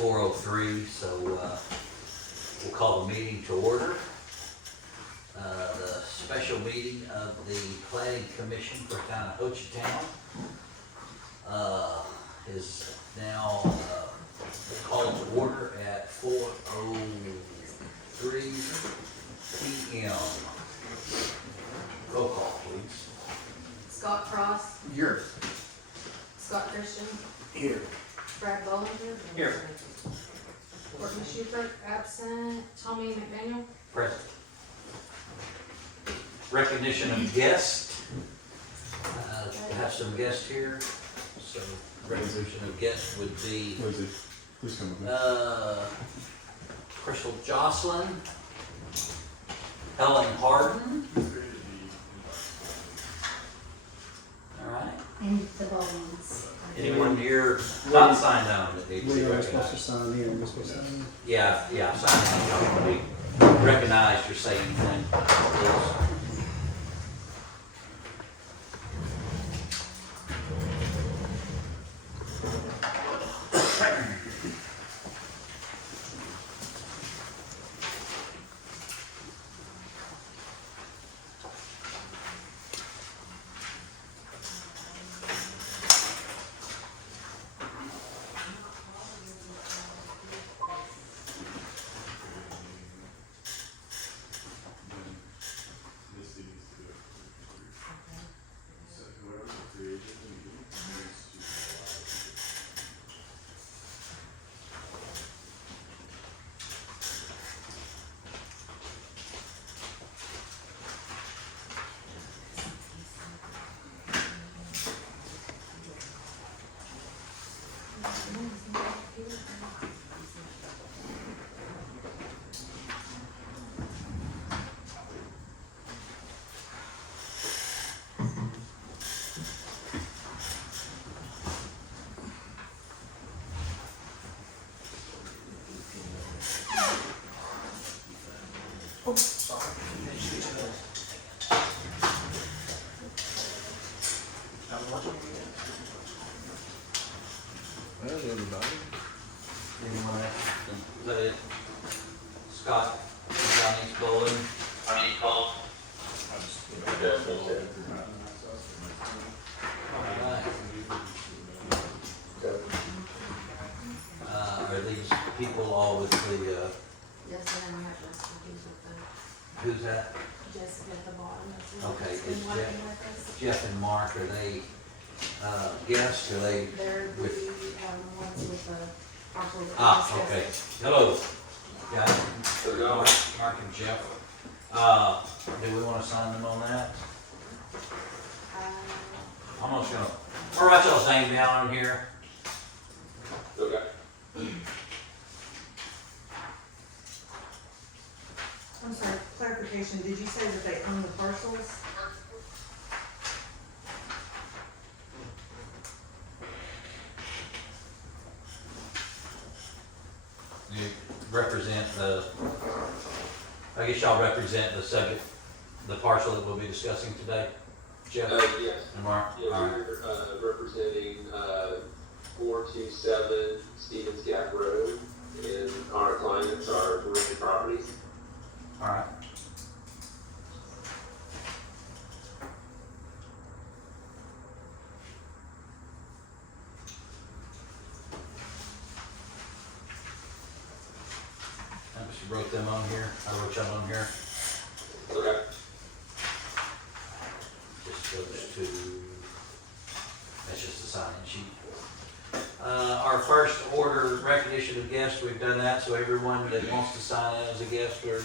4:03, so we'll call the meeting to order. The special meeting of the Planning Commission for Town of Hochatown is now called to order at 4:03 p.m. Roll call, please. Scott Cross, Here. Scott Christian, Here. Brad Bollinger. Here. Courtney Schubert, absent. Tommy McDaniel. Present. Recognition of guests. We have some guests here. So recognition of guests would be What is it? Please come with me. Crystal Jocelyn, Helen Harden. All right. And the Bowens. Anyone here not signed on that needs to be We are supposed to recognized? sign here, we're supposed to sign. Yeah, sign on. Y'all want to be recognized or say anything, please. Anyone else? Is that it? Scott, Johnny, Bolin. Are these people all with the, Yes, and then we have Jessica who's with who's that? the, Jessica at the bottom. That's the one Okay, that's been it's working with us. Jeff and Mark, are they, guests, are they They're the, with? ones with the parcel. that we Ah, discussed. okay. Hello, guys. Mark and Jeff. Do we want to sign them on that? I'm just gonna, I'll write y'all's name down on here. Okay. I'm sorry, clarification, did you say that they own the parcels? You represent the, I guess y'all represent the subject, the parcel that we'll be discussing today, Jeff Yes. and Mark? Yeah, All right. we're representing 427 Stevens Gap Road, and our clients are Marine Properties. All right. I just wrote them on here. I wrote y'all on here. Okay. Just goes to, that's just a sign-in sheet. Our first order recognition of guests, we've done that, so everyone that wants to sign in as a guest is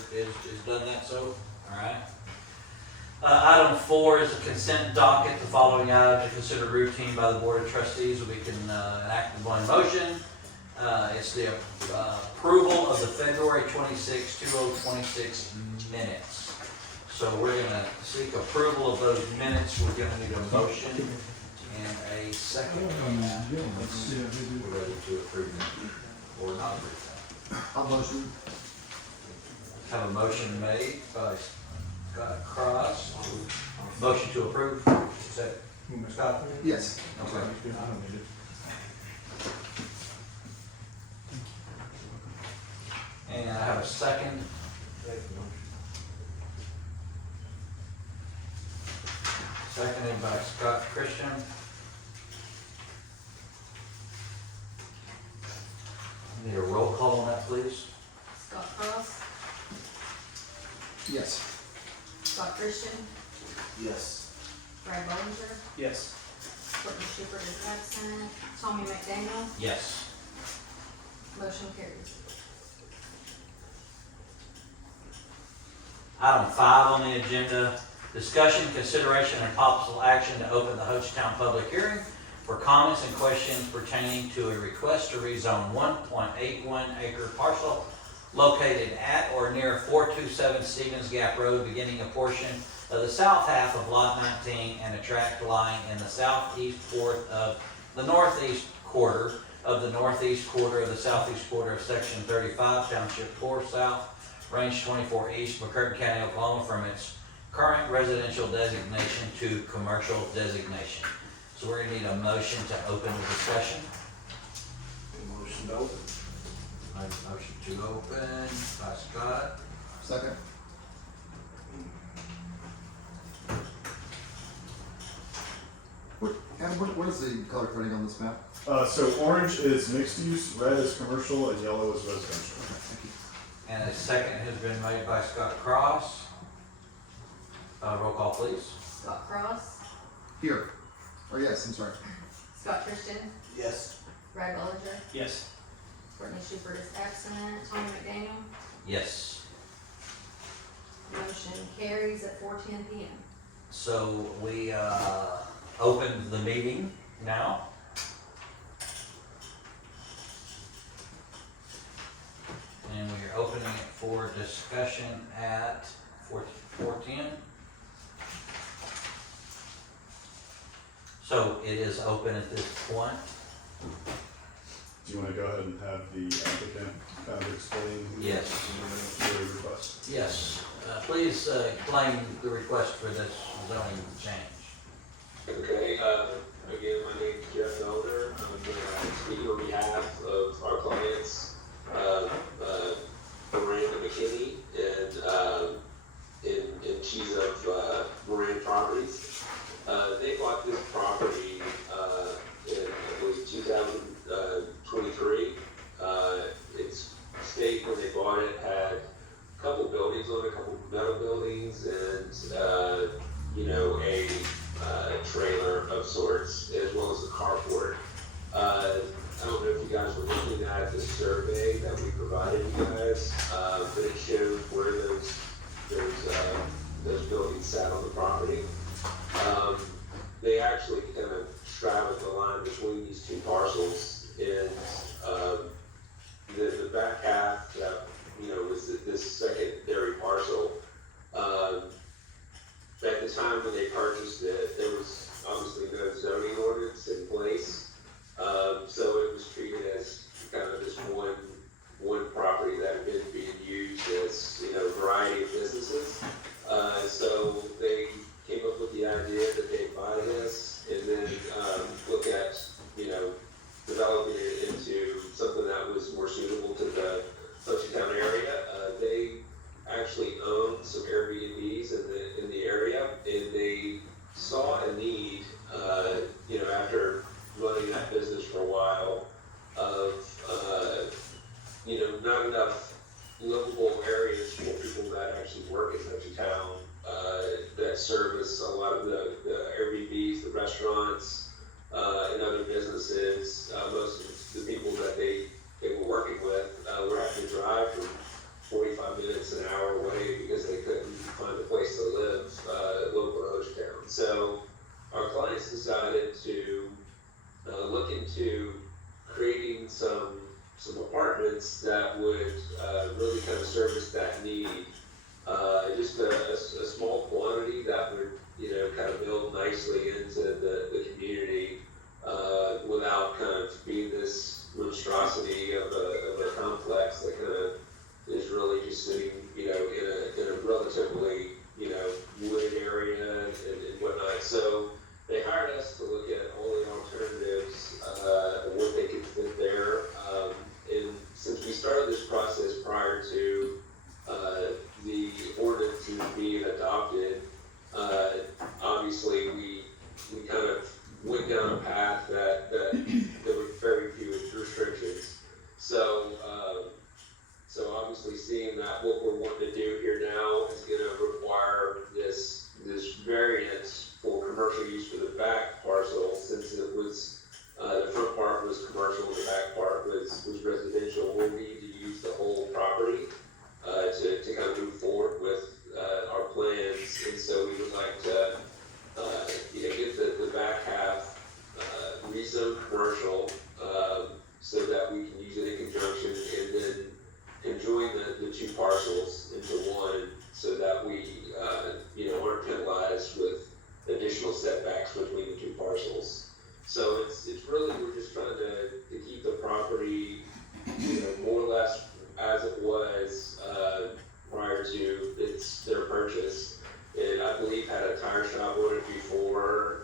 done that, so, all right. Item 4 is a consent docket. The following items are considered routine by the Board of Trustees. We can enact in one motion. It's the approval of the February 26, 2026 minutes. So we're gonna seek approval of those minutes. We're gonna need a motion and a second on that. We're ready to approve them or not approve them. I'll motion. Have a motion made by Scott Cross. Motion to approve. Is that Scott? Yes. Okay. have a second? Seconded by Scott Christian. Need a roll call on that, please? Scott Cross, Yes. Scott Christian, Yes. Brad Bollinger, Yes. Courtney Shepherd is absent, Tommy McDaniel, Yes. motion carries. Item 5 on the agenda, discussion, consideration, and possible action to open the Hochtown public hearing for comments and questions pertaining to a request to rezone 1.81 acre parcel located at or near 427 Stevens Gap Road, beginning a portion of the south half of Lot 19 and a tract lying in the southeast fourth of the northeast quarter of the southeast quarter of Section 35, Township 4 South, Range 24 East, McCurtain County, Oklahoma, from its current residential designation to commercial designation. So we're gonna need a motion to open the discussion. Motion to open. I have a motion to open by Scott. Second. Adam, what is the color coding on this map? So orange is mixed use, red is commercial, and yellow is residential. Thank you. And a second has been made by Scott Cross. Roll call, please. Scott Cross, Here. Oh, yes, I'm sorry. Scott Christian, Yes. Brad Bollinger, Yes. Courtney Shepherd is absent, Tommy McDaniel, Yes. motion carries at 4:10 PM. So we open the meeting now. And we are opening it for discussion at 4:10. So it is open at this point. Do you want to go ahead and have the applicant kind of explain Yes. their request? Yes. Please explain the request for this zoning change. Okay, again, my name is Jeff Elder. I'm gonna speak on behalf of our clients, Miranda McKinney and she's of Miranda Properties. They bought this property in, I believe, 2023. It's state when they bought it had a couple buildings on it, a couple metal buildings, and a trailer of sorts, as well as a carport. I don't know if you guys were looking at the survey that we provided you guys, but it showed where those buildings sat on the property. They actually kind of straddled the line between these two parcels, and the back half that was this secondary parcel. At the time when they purchased it, there was obviously no zoning ordinance in place. So it was treated as kind of this one property that had been being used as, a variety of businesses. So they came up with the idea that they'd buy this and then, look at, developing it into something that was more suitable to the Hochtown area. They actually own some Airbnbs in the area, and they saw a need, after running that business for a while, of not enough livable areas for people that actually work in Hochtown, that service a lot of the Airbnbs, the restaurants, and other businesses. Most of the people that they were working with were having to drive from 45 minutes, an hour away, because they couldn't find a place to live local to Hochtown. So our clients decided to look into creating some apartments that would really kind of service that need. Just a small quantity that would, kind of build nicely into the community, without kind of being this path that there were very few restrictions. So, so obviously seeing that what we're wanting to do here now is gonna require this variance for commercial use for the back parcel, since it was, the front part was commercial, the back part was residential. We'll need to use the whole property, to kind of move forward with, our plans, and so we would like to, get the back half, rezoned commercial, so that we can use it in conjunction, and then conjoin the two parcels into one, so that we, aren't penalized with additional setbacks between the two parcels. So it's really, we're just trying to keep the property, more or less as it was, prior to their purchase. And I believe had a tire shop on it before,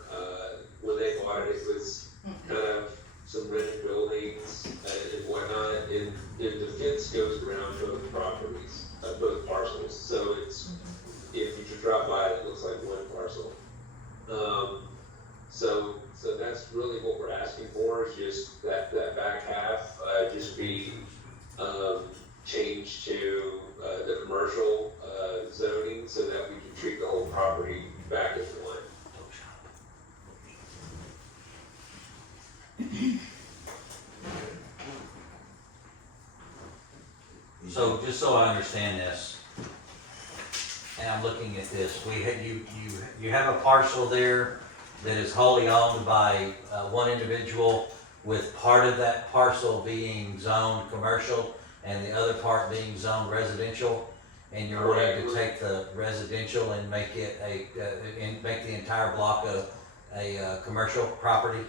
when they bought it, it was kind of some rented buildings and whatnot, and the fence goes around both properties, both parcels, so it's, if you just drop by it, it looks like one parcel. So that's really what we're asking for, is just that back half, just be, changed to, the commercial, zoning, so that we can treat the whole property back as one. So, just so I understand this, and I'm looking at this, you have a parcel there that is wholly owned by, one individual, with part of that parcel being zoned commercial and the other part being zoned residential, and you're wanting to take the residential and make it make the entire block a commercial property?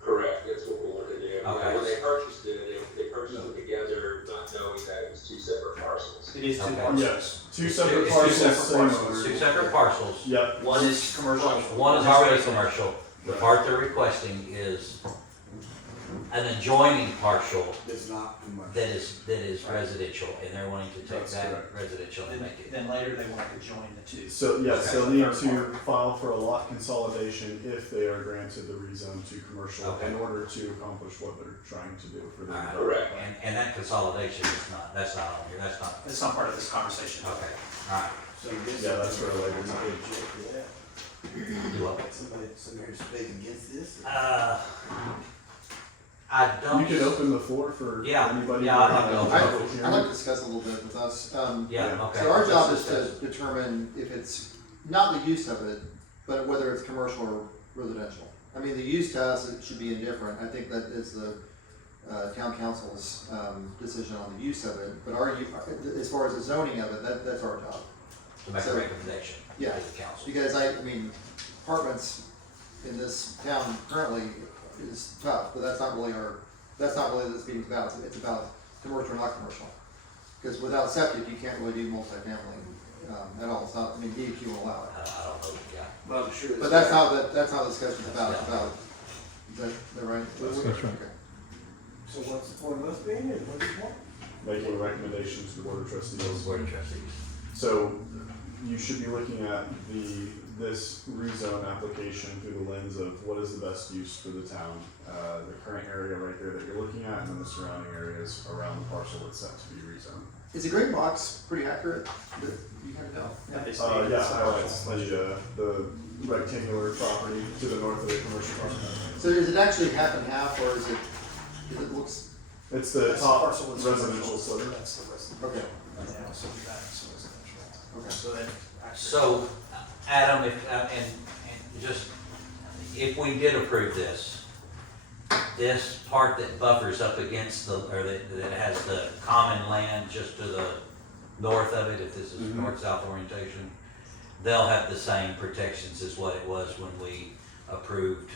Correct, that's what we want to do. Okay. When they purchased it, they purchased it together, not knowing that it was two separate parcels. It is two Okay. parcels. Yes, two It's separate two parcels, separate same parcels. owner. Two separate parcels. Yep, One is commercial. One is already commercial. The part they're requesting is an adjoining parcel It's not commercial. that is residential, and they're wanting to take That's that correct. residential and make it. Then later they want to join the two. so yes, Okay. they'll need Third to file for a lot consolidation if they are granted the rezone to commercial Okay. in order to accomplish what they're trying to do for Alright. their. Correct. And that consolidation is not, that's not on here, that's not, It's not part of this conversation. okay, alright. So this Yeah, that's for later. Somebody object to that? Do what? Somebody speak against this? I don't. You can open the floor for Yeah, anybody. yeah, I'd like to open I'd like to discuss a little bit with us. Yeah, okay. So our job is Let's to determine if it's, not the use of it, but whether it's commercial or residential. I mean, the use to us, it should be indifferent. I think that is the, town council's, decision on the use of it. But as far as the zoning of it, that's our job. To make a So- recommendation to Yeah. the council. Because I mean, apartments in this town currently is tough, but that's not really what this meeting's about. It's about commercial or not commercial. Because without septic, you can't really do multifamily, at all. It's not, I mean, DEQ will allow it. I don't know, yeah. Well, I'm sure. But that's how the discussion's about, is that right? That's right. Okay. So what's the point of us being here? What's the point? Making a recommendation to the board of trustees. Board of trustees. So you should be looking at this rezone application through the lens of what is the best use for the town. The current area right there that you're looking at, and then the surrounding areas around the parcel that's set to be rezoned. Is the gray box pretty accurate? You kind of know? That they Yeah, stated it's highlights commercial. the rectangular property to the north of the commercial property. So is it actually half and half, or is it looks, It's the That's top parcel that's residential commercial. sliver. That's the residential. okay, And then also the back is residential. okay. So that. So, Adam, and just, if we did approve this part that buffers up against or that has the common land just to the north of it, if this is Mhm. north-south orientation, they'll have the same protections as what it was when we approved,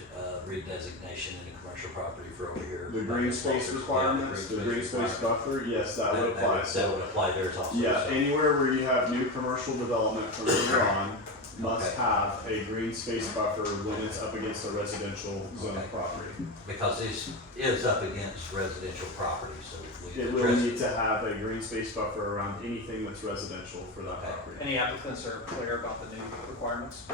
redesignation into commercial property for over here. The green space Yeah, requirements, the green space requirement. buffer, yes, that would apply. That So, would apply theirs also. yeah, so. anywhere where you have new commercial development from here on must Okay. have a green space buffer when it's up against a residential zone Okay. property. because this is up against residential property, so we It can will address need it. to have a green space buffer around anything that's residential for that property. Any applicants are clear about the new requirements?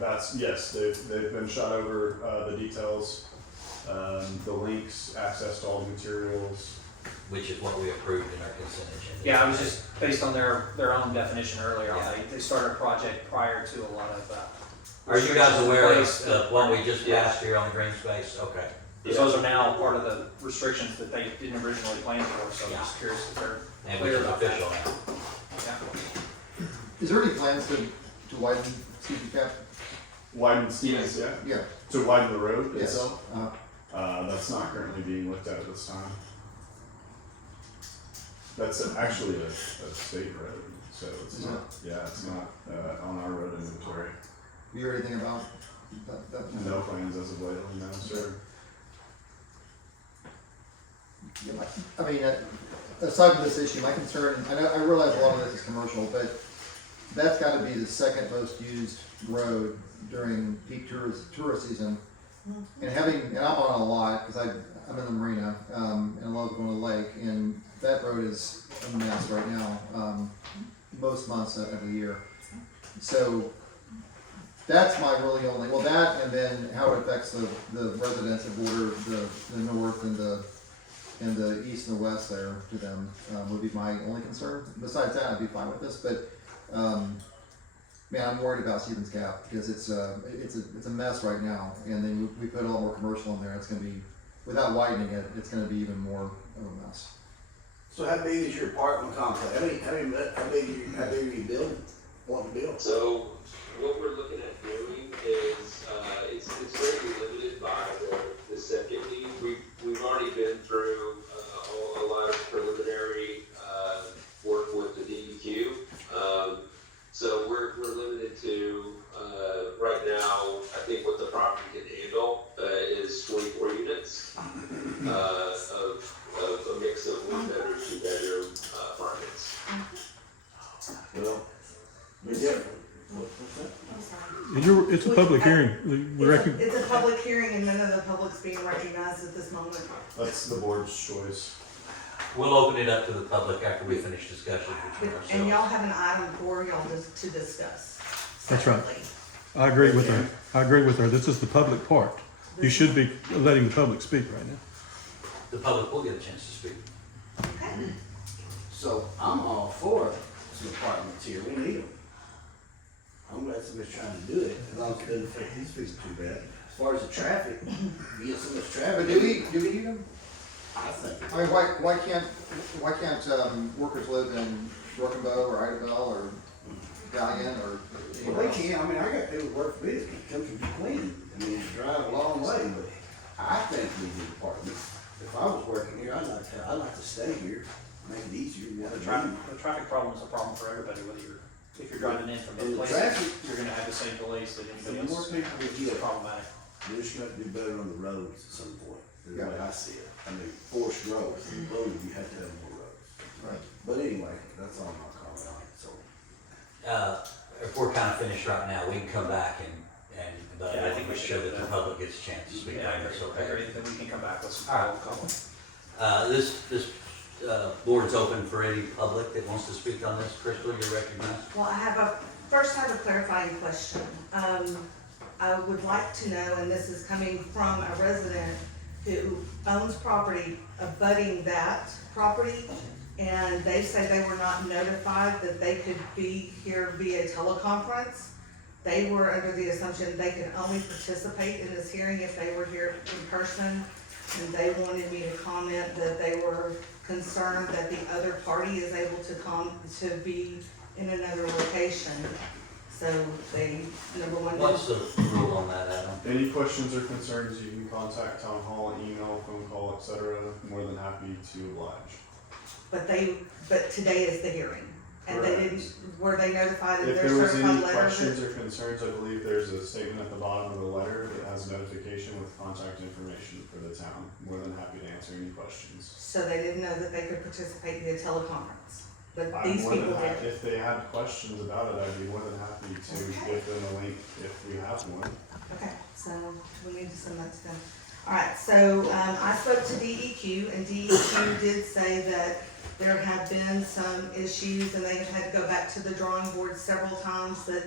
That's, yes, they've been shot over, the details, the links, access to all the materials. Which is what we approved in our consent agenda. Yeah, I was just, based on their own definition earlier on, Yeah. they started a project prior to a lot of, Are you guys aware restrictions in place of what we just Yeah. passed here on the green space? Okay. Because those are now part of the restrictions that they didn't originally plan for, so I'm Yeah. just curious if they're And which clear is about that. official now. Yeah. Is there any plans to widen CP cap? Widen Stevens, yeah, Yeah. to widen the road Yes. itself. Uh, That's not currently being looked at this time. That's actually a state road, so it's Is not, yeah, it's not, on our road inventory. you heard anything about that? No plans as of lately, no, sir. Yeah, I mean, aside from this issue, my concern, I realize a lot of this is commercial, but that's gotta be the second most used road during peak tourist season. And I'm on a lot, cause I'm in the marina, and I love going to the lake, and that road is a mess right now, most months of the year. So, that's my really only, well, that, and then how it affects the residents that border the north and the east and the west there to them, would be my only concern. Besides that, I'd be fine with this, but, man, I'm worried about Stevens Gap, because it's a mess right now, and then we put a lot more commercial in there, it's gonna be, without widening it, it's gonna be even more of a mess. So how big is your apartment complex? How big are you building, wanting to build? So what we're looking at doing is, it's very limited by the second need. We've already been through, a lot of preliminary, work with the DEQ. So we're limited to, right now, I think what the property can handle, is 24 units, of a mix of 1-bedroom, 2-bedroom, apartments. Well, be different. What's that? I'm sorry. It's a public hearing. It's a public hearing and none of the public's being recognized at this moment. That's the board's choice. We'll open it up to the public after we finish discussion between And ourselves. y'all have an item for y'all to discuss. That's right. separately. I agree with her. I agree with her. This is the public part. You should be letting the public speak right now. The public will get a chance to speak. Okay. So I'm all for some apartments here, we need them. I'm glad somebody's trying to do it, as long as it doesn't affect these people too bad. As far as the traffic, you get so much But traffic. do we need them? I think. I mean, why can't workers live in Broken Bow or Idabel or Valiant or Well, anywhere they else? can, I mean, I got people who work for me that come from Queen, I mean, it's drive a long way, but I think we need apartments. If I was working here, I'd like to stay here, make it easier. The traffic problem is a problem for everybody, whether if you're driving in from And any the place, traffic- you're gonna have the same delays that The anybody more else. people we It's get, problematic. we're just gonna do better on the roads at some point, is the Yeah. way I see it. I mean, forced growth, you have to have more roads. Right. But anyway, that's all my comment on it, so. If we're kind of finished right now, we can come back but Yeah, I think we should show that the public gets a chance to speak Yeah, I on this, agree, I okay? agree, then we can come back with some All right. comments. This board's open for any public that wants to speak on this. Crystal, you're recognized. Well, I have a clarifying question. I would like to know, and this is coming from a resident who owns property abutting that property, and they say they were not notified that they could be here via teleconference. They were under the assumption they could only participate in this hearing if they were here in person, and they wanted me to comment that they were concerned that the other party is able to be in another location. So they, number one, What's the rule on that, Adam? Any questions or concerns, you can contact town hall, email, phone call, etc. More than happy to oblige. but today is the hearing. And they Correct. didn't, were they notified of If their there was any certified letter? questions or concerns, I believe there's a statement at the bottom of the letter that has notification with contact information for the town. More than happy to answer any questions. So they didn't know that they could participate via teleconference, but I'm these more people than happy, did. if they had questions about it, I'd be more than happy to Okay. give them a link if we have one. Okay, so we need to send that to them. Alright, so, I spoke to DEQ, and DEQ did say that there have been some issues, and they've had to go back to the drawing board several times, that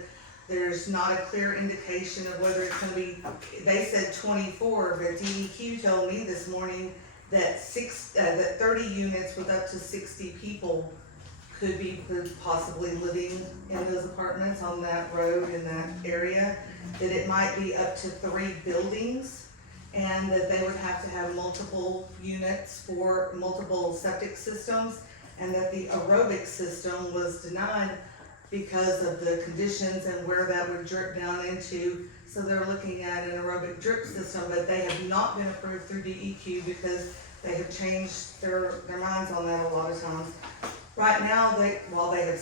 there's not a clear indication of whether it's gonna be, they said 24, but DEQ told me this morning that that 30 units with up to 60 people could possibly living in those apartments on that road in that area, that it might be up to 3 buildings, and that they would have to have multiple units for multiple septic systems, and that the aerobic system was denied because of the conditions and where that would drip down into. So they're looking at an aerobic drip system, but they have not been approved through DEQ because they have changed their minds on that a lot of times. Right now, while they have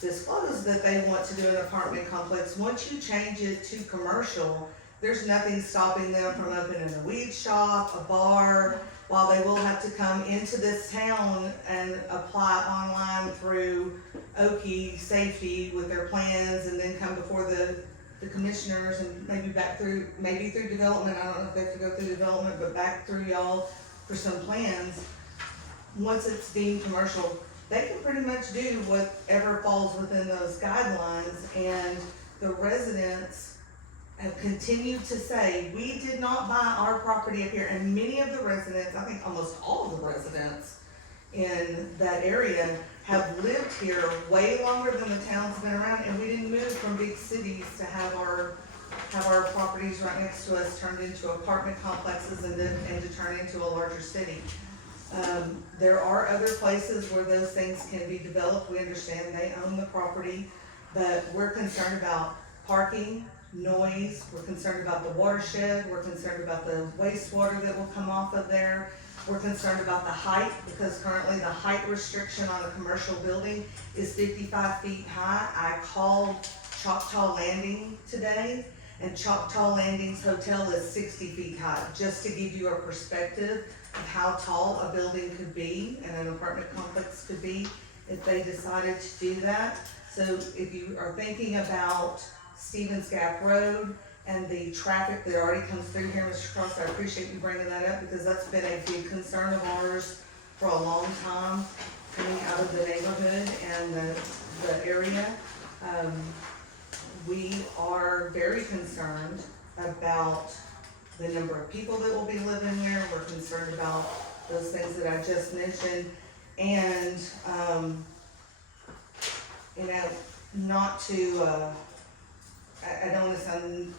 disclosed that they want to do an apartment complex, once you change it to commercial, there's nothing stopping them from opening a weed shop, a bar, while they will have to come into this town and apply online through Okie Safety with their plans, and then come before the commissioners, and maybe through development. I don't know if they have to go through development, but back through y'all for some plans. Once it's deemed commercial, they can pretty much do whatever falls within those guidelines, and the residents have continued to say, we did not buy our property up here, and many of the residents, I think almost all of the residents in that area have lived here way longer than the town's been around, and we didn't move from big cities to have our properties right next to us turned into apartment complexes and to turn into a larger city. There are other places where those things can be developed. We understand they own the property, but we're concerned about parking, noise, we're concerned about the watershed, we're concerned about the wastewater that will come off of there. We're concerned about the height, because currently the height restriction on a commercial building is 55 feet high. I called Choctaw Landing today, and Choctaw Landing's hotel is 60 feet high, just to give you a perspective of how tall a building could be and an apartment complex could be if they decided to do that. So if you are thinking about Stevens Gap Road and the traffic that already comes through here, Mr. Cross, I appreciate you bringing that up, because that's been a big concern of ours for a long time, coming out of the neighborhood and the area. We are very concerned about the number of people that will be living there. We're concerned about those things that I just mentioned, and not to, I don't want to sound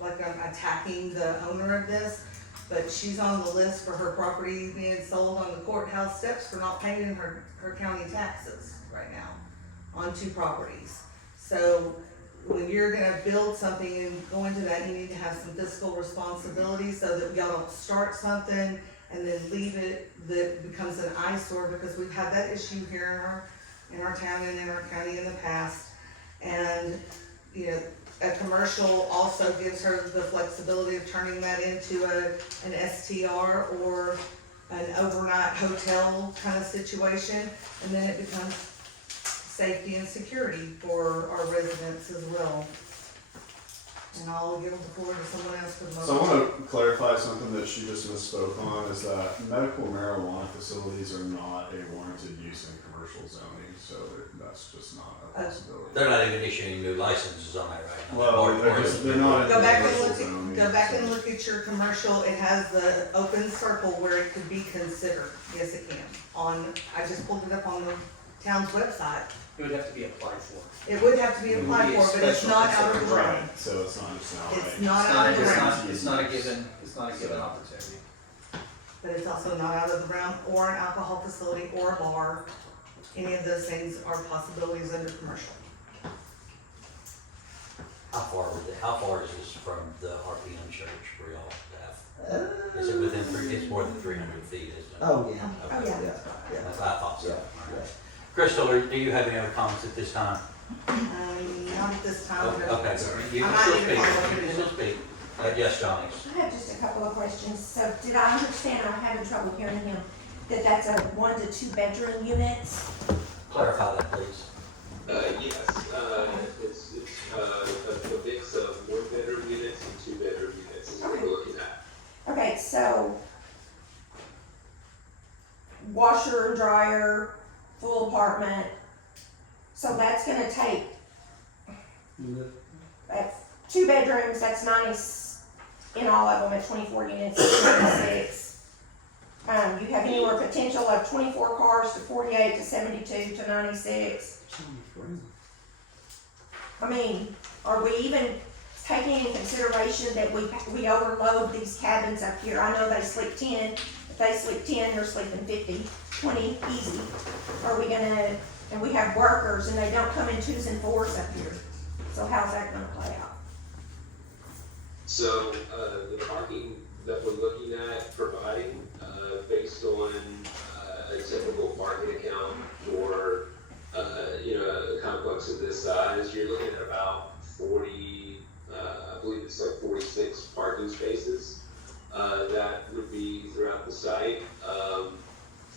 like I'm attacking the owner of this, but she's on the list for her property being sold on the courthouse steps for not paying her county taxes right now on 2 properties. So when you're gonna build something and go into that, you need to have some fiscal responsibility so that y'all don't start something and then leave it that becomes an eyesore, because we've had that issue here in our town and in our county in the past. And, a commercial also gives her the flexibility of turning that into an STR or an overnight hotel kind of situation, and then it becomes safety and security for our residents as well. And I'll give the floor to someone else for the moment. So I want to clarify something that she just misspoke on, is that medical marijuana facilities are not a warranted use in commercial zoning, so that's just not a possibility. They're not even issuing new licenses on that right now. Well, they're not Go in back commercial and zoning. look at your commercial. It has the open circle where it could be considered. Yes, it can. I just pulled it up on the town's website. It would have to be applied for. It would have to be applied for, but it's not out of the realm. Right, so it's not just now. It's right? not out of the realm. It's not a given opportunity. But it's also not out of the realm, or an alcohol facility, or a bar. Any of those things are possibilities under commercial. How far is this from the RPM church where y'all have? Is it within it's more than 300 feet, isn't it? Oh, yeah. Okay. Yeah, yeah. That's what I thought so. Yeah, All right. yeah. Crystal, do you have any other comments at this time? Not at this time, but. Okay, you I can might still need to speak. follow up You with can still speak. Yes, Johnny. I have just a couple of questions. So did I understand, I'm having trouble hearing him, that that's a 1 to 2 bedroom units? Clarify that, please. Yes, it's a mix of 1-bedroom units and 2-bedroom units is what we're looking at. Okay, washer and dryer, full apartment. So that's gonna take, that's 2 bedrooms, that's 90, in all of them at 24 units, it's 96. You have anywhere potential of 24 cars to 48 to 72 to 96. I mean, are we even taking in consideration that we overload these cabins up here? I know they sleep 10, if they sleep 10, they're sleeping 50, 20, easy. Are we gonna, and we have workers and they don't come in 2s and 4s up here. So how's that gonna play out? So, the parking that we're looking at providing, based on, a typical parking account for, a complex of this size, you're looking at about 40, I believe it's like 46 parking spaces, that would be throughout the site.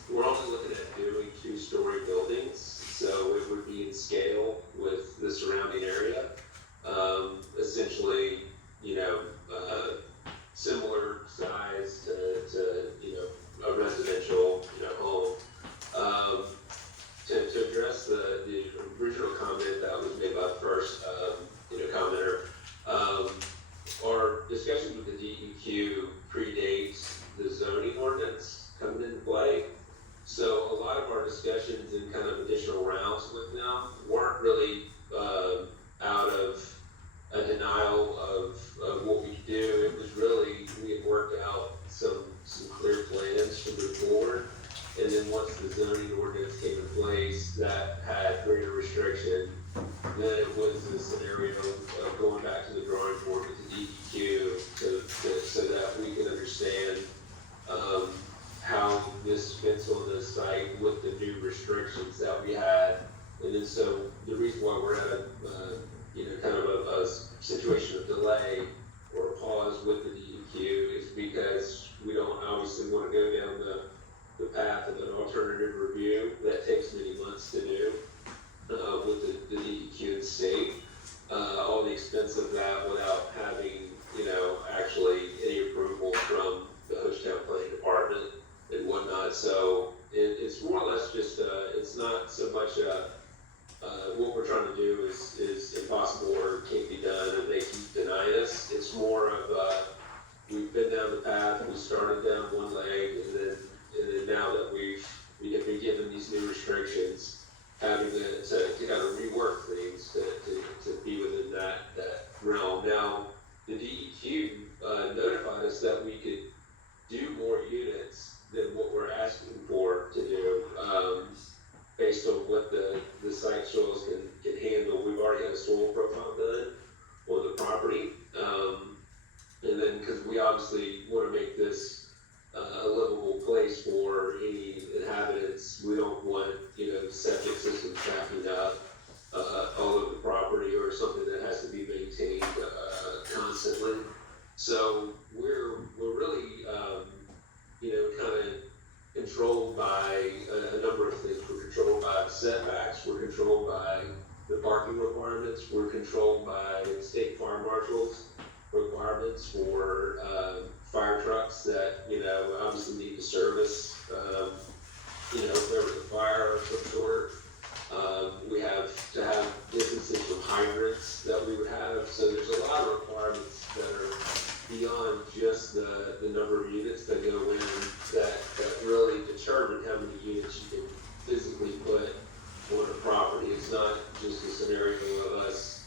We're only looking at doing 2-story buildings, so it would be in scale with the surrounding area. Essentially, similar size to a residential, home. To address the original comment that was made by the first, commenter, our discussions with the DEQ predates the zoning ordinance coming into play. So a lot of our discussions and kind of additional rounds with them weren't really, out of a denial of what we could do. It was really, we had worked out some clear plans to move forward. And then once the zoning ordinance came in place that had greater restriction, then it was a scenario of going back to the drawing board with the DEQ so that we can understand, how this fits on the site with the new restrictions that we had. And then so the reason why we're at kind of a situation of delay or a pause with the DEQ is because we don't obviously want to go down the path of an alternative review that takes many months to do, with the DEQ and state. All the expense of that without having, actually any approval from the Hochtown Planning Department and whatnot. So it's more or less just, it's not so much what we're trying to do is impossible or can't be done and they keep denying us. It's more of, we've been down the path, we started down one leg, and then now that we have been given these new restrictions, having to kind of rework things to be within that realm. Now, the DEQ notified us that we could do more units than what we're asking for to do, based on what the site soils can handle. We've already had a soil profile done on the property. And then, because we obviously want to make this a livable place for any inhabitants, we don't want, septic systems backing up all over the property or something that has to be maintained constantly. So we're really, kind of controlled by a number of things. We're controlled by the setbacks, we're controlled by the parking requirements, we're controlled by state fire marshals requirements for fire trucks that, obviously need to service, if there was a fire of some sort. We have to have distances from hydrants that we would have. So there's a lot of requirements that are beyond just the number of units that go in that really determine how many units you can physically put on a property. It's not just a scenario of us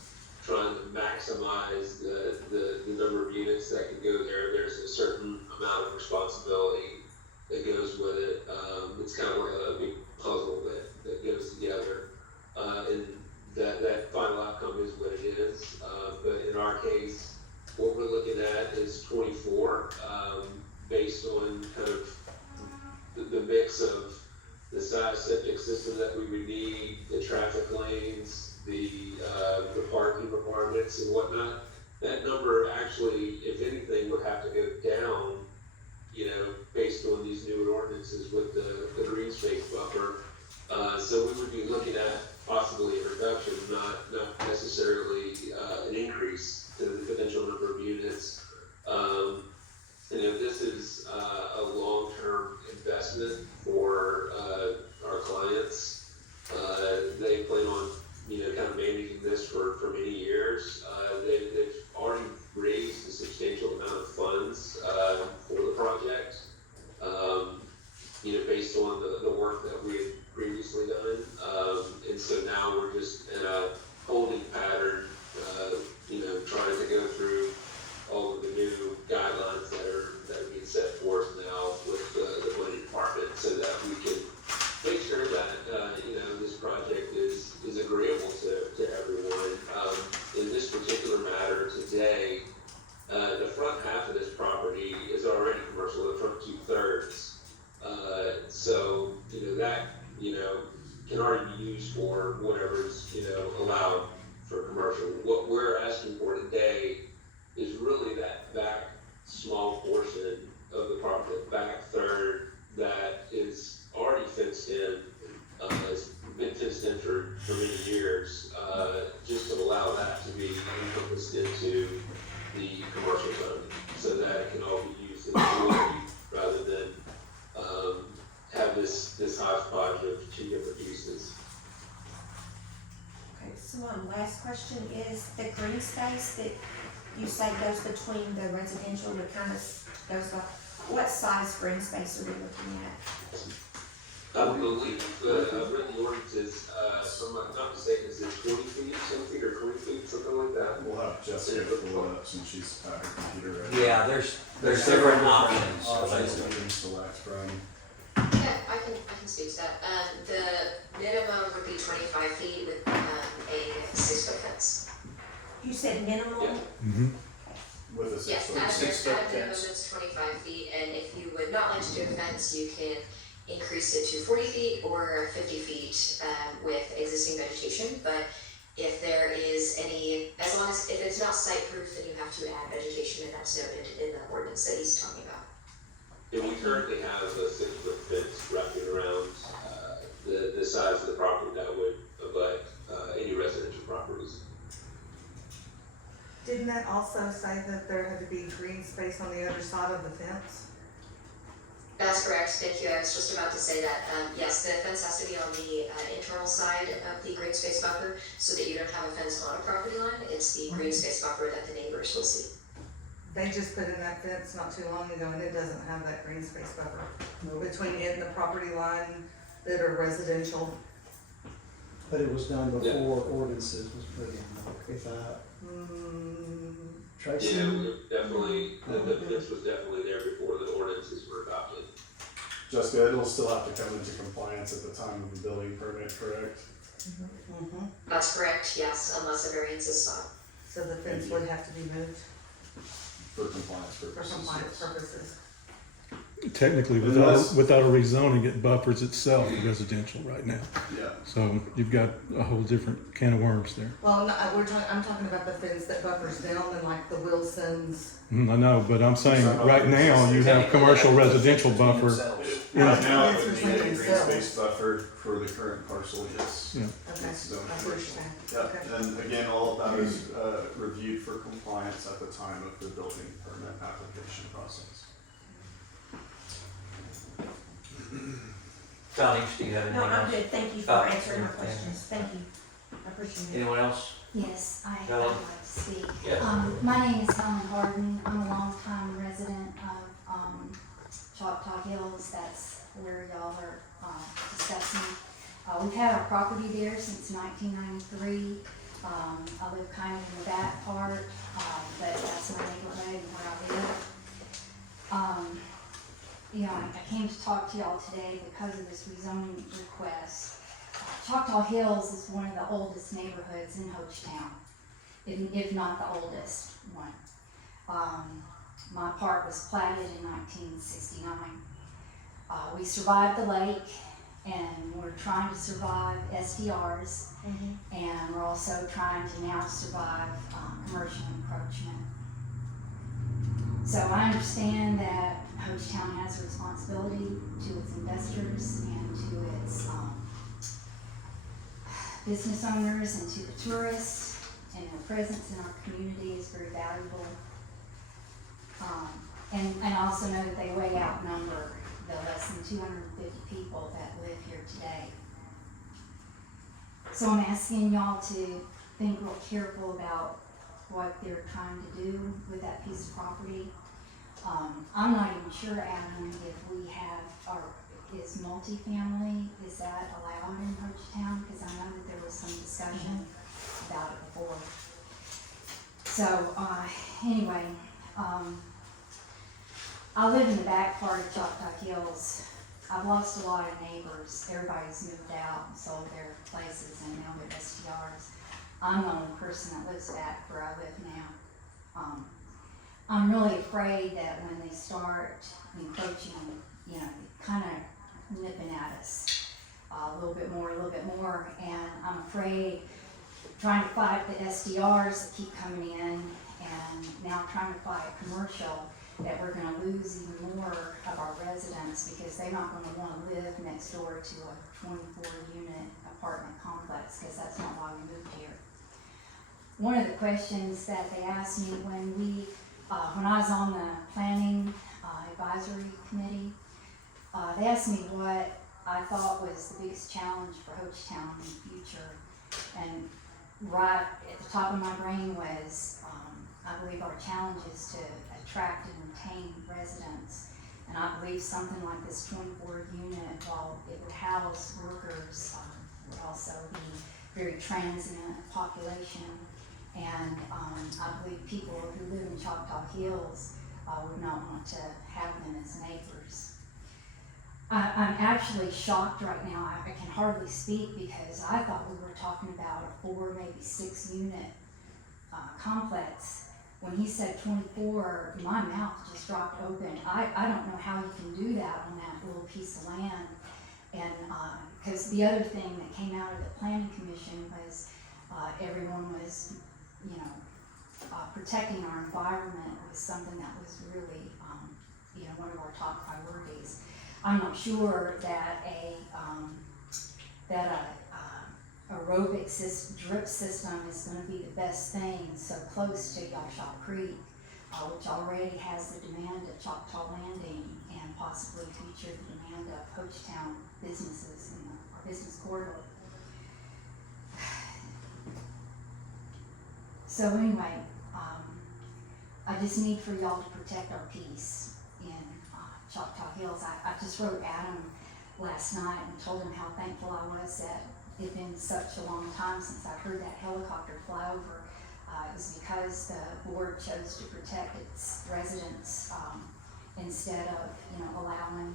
trying to maximize the number of units that can go there. There's a certain amount of responsibility that goes with it. It's kind of like a big puzzle that goes together. And that final outcome is what it is. But in our case, what we're looking at is 24, based on kind of the mix of the size septic system that we would need, the traffic lanes, the parking requirements and whatnot. That number actually, if anything, would have to go down, based on these new ordinances with the green space buffer. So we would be looking at possibly a reduction, not necessarily an increase to the potential number of units. This is a long-term investment for yards. So, that, can already be used for whatever's, allowed for commercial. What we're asking for today is really that back small portion of the property, the back third that is already fenced in, has been fenced in for many years, just to allow that to be encompassed into the commercial zone, so that it can all be used in the community rather than, have this hodgepodge of two different uses. Okay, so last question is the green space that you say goes between the residential, that kind of goes up, what size green space are we looking at? I believe, I've read the ordinances, if I'm not mistaken, is it 20 feet something, or 20 feet, something like that? We'll have Jessica pull it up since she's at her computer right now. Yeah, there's different options. Options that we can select from. Yeah, I can speak to that. The minimum would be 25 feet with a 6-foot fence. You said minimum? Yeah. Mm-hmm. With a Yes, 6-foot. at Six a foot minimum fence. it's 25 feet, and if you would not like to do a fence, you can increase it to 40 feet or 50 feet with existing vegetation. But if there is any, as long as, if it's not site proof, then you have to add vegetation, and that's noted in the ordinance that he's talking about. And we currently have a 6-foot fence wrapping around, the size of the property that would abut, any residential properties. Didn't that also say that there had to be green space on the other side of the fence? That's correct, thank you, I was just about to say that, yes, the fence has to be on the internal side of the green space buffer, so that you don't have a fence on a property line, it's the green space buffer that the neighbors will see. They just put in that fence not too long ago, and it doesn't have that green space buffer between it and the property line that are residential. But it was done before ordinances was put in, if I, Tracy? Yeah, we definitely, the fence was definitely there before the ordinances were adopted. Jessica, it'll still have to come into compliance at the time of the building permit, correct? That's correct, yes, unless a variance is sought. So the fence would have to be moved For compliance for purposes. compliance yes. purposes. Technically, Unless- without a rezoning, it buffers itself residential right now. Yeah. So you've got a whole different can of worms there. Well, no, I'm talking about the fence that buffers down and like the Wilsons. I know, but I'm saying right now you have commercial residential buffer. Right now, it It's would be between a green themselves. space buffer for the current parcel, yes. Yeah. Okay, It's zoned that's what you're saying. Yep, Okay. and again, all of that is, reviewed for compliance at the time of the building permit application process. Tony, do you have anything No, else? I'm good, thank you for Oh, answering my okay. questions, thank you, I appreciate it. Anyone else? Yes, I Helen? would like to speak. Yes. My name is Helen Harden. I'm a longtime resident of Choctaw Hills. That's where y'all are discussing. We've had our property there since 1993. I live kind of in the back part, but that's my neighborhood and where I live. I came to talk to y'all today because of this rezoning request. Choctaw Hills is one of the oldest neighborhoods in Hochtown, if not the oldest one. My part was platted in 1969. We survived the lake, and we're trying to survive SDRs, and we're also trying to now survive commercial encroachment. So I understand that Hochtown has a responsibility to its investors and to its business owners and to the tourists, and their presence in our community is very valuable. And I also know that they way outnumber the less than 250 people that live here today. So I'm asking y'all to think real careful about what they're trying to do with that piece of property. I'm not even sure, Adam, if we have, or is multifamily, is that allowed in Hochtown? Because I know that there was some discussion about it before. So, anyway, I live in the back part of Choctaw Hills. I've lost a lot of neighbors. Everybody's moved out and sold their places and now they're SDRs. I'm the only person that lives back where I live now. I'm really afraid that when they start encroaching, us a little bit more, and I'm afraid trying to fight the SDRs that keep coming in, and now trying to fight commercial, that we're gonna lose even more of our residents because they're not gonna wanna live next door to a 24-unit apartment complex, because that's not why we moved here. One of the questions that they asked me when I was on the planning advisory committee, they asked me what I thought was the biggest challenge for Hochtown in the future. And right at the top of my brain was, I believe our challenge is to attract and retain residents. And I believe something like this 24-unit, while it would house workers, would also be very transient population. And I believe people who live in Choctaw Hills would not want to have them as neighbors. I'm actually shocked right now. I can hardly speak because I thought we were talking about a 4, maybe 6-unit complex. When he said 24, my mouth just dropped open. I don't know how you can do that on that little piece of land. And because the other thing that came out of the planning commission was everyone was, protecting our environment was something that was really, one of our top priorities. I'm not sure that a aerobic drip system is going to be the best thing so close to Yawshop Creek, which already has the demand at Choctaw Landing and possibly future the demand of Hochtown businesses in our business corridor. So anyway, I just need for y'all to protect our peace in Choctaw Hills. I just wrote Adam last night and told him how thankful I was that it had been such a long time since I heard that helicopter fly over. It was because the board chose to protect its residents instead of, allowing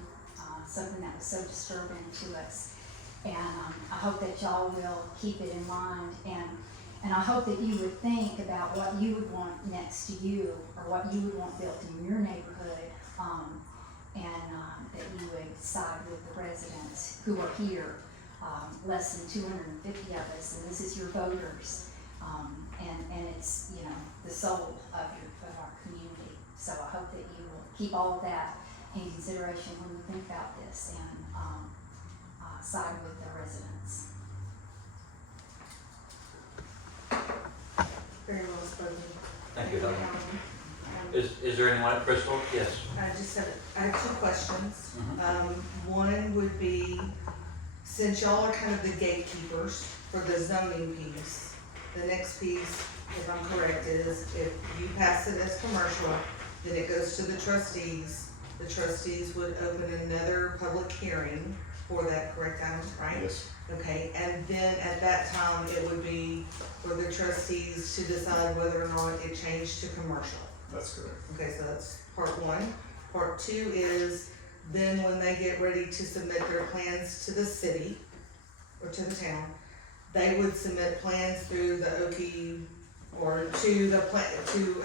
something that was so disturbing to us. And I hope that y'all will keep it in mind, and I hope that you would think about what you would want next to you, or what you would want built in your neighborhood, and that you would side with the residents who are here, less than 250 of us, and this is your voters, and it's, the soul of our community. So I hope that you will keep all of that in consideration when you think about this, and side with the residents. Very well spoken. Thank you, Helen. Is there anyone at Bristol? Yes. I have 2 questions. One would be, since y'all are kind of the gatekeepers for the zoning piece, the next piece, if I'm correct, is if you pass it as commercial, then it goes to the trustees. The trustees would open another public hearing for that, correct, Adam, right? Yes. Okay, and then at that time, it would be for the trustees to decide whether or not it changed to commercial. That's correct. Okay, so that's part 1. Part 2 is then when they get ready to submit their plans to the city or to the town, they would submit plans through the OP or to the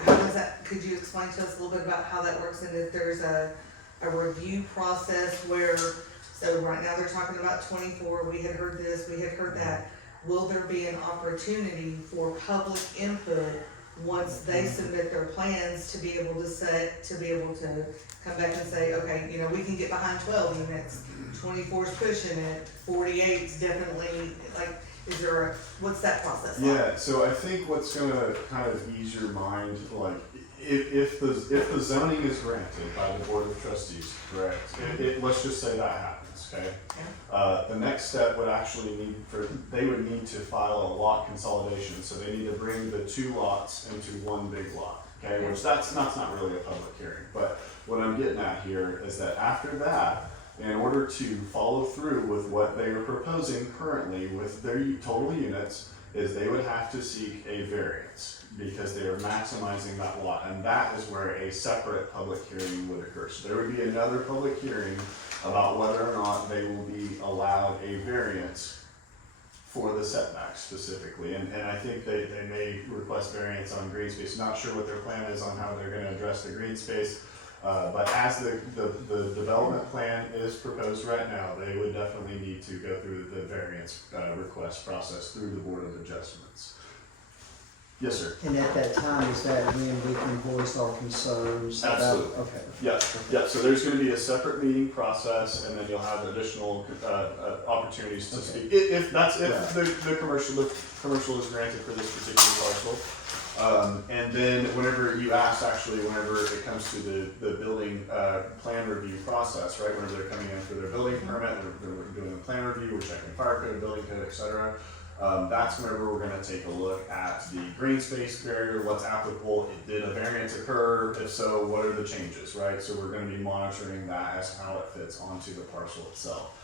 how does that, could you explain to us a little bit about how that works, and if there's a review process where, so right now they're talking about 24, we had heard this, we had heard that. Will there be an opportunity for public input once they submit their plans to be able to come back and say, okay, we can get behind 12 units, 24's pushing it, 48's definitely, like, what's that process like? Yeah, so I think what's gonna kind of ease your mind, like, if the zoning is granted by the Board of Trustees, correct, let's just say that happens, okay? Yeah. The next step would actually they would need to file a lot consolidation, so they need to bring the 2 lots into one big lot, okay? Which that's not really a public hearing, but what I'm getting at here is that after that, in order to follow through with what they are proposing currently with their total units, is they would have to seek a variance because they are maximizing that lot, and that is where a separate public hearing would occur. So there would be another public hearing about whether or not they will be allowed a variance for the setbacks specifically, and I think they may request variance on green space. Not sure what their plan is on how they're gonna address the green space. But as the development plan is proposed right now, they would definitely need to go through the variance, request process through the Board of Adjustments. Yes, sir. And at that time, is that when we can voice our concerns about? Absolutely. Okay. Yeah, so there's gonna be a separate meeting process, and then you'll have additional, opportunities to Okay. speak. If the commercial is granted for this particular parcel. And then whenever you ask, actually, whenever it comes to the building, plan review process, right? Whenever they're coming in for their building permit, they're doing a plan review, we're checking fire code, building code, et cetera. That's whenever we're gonna take a look at the green space barrier, what's applicable, did a variance occur, if so, what are the changes, right? So we're gonna be monitoring that as how it fits onto the parcel itself.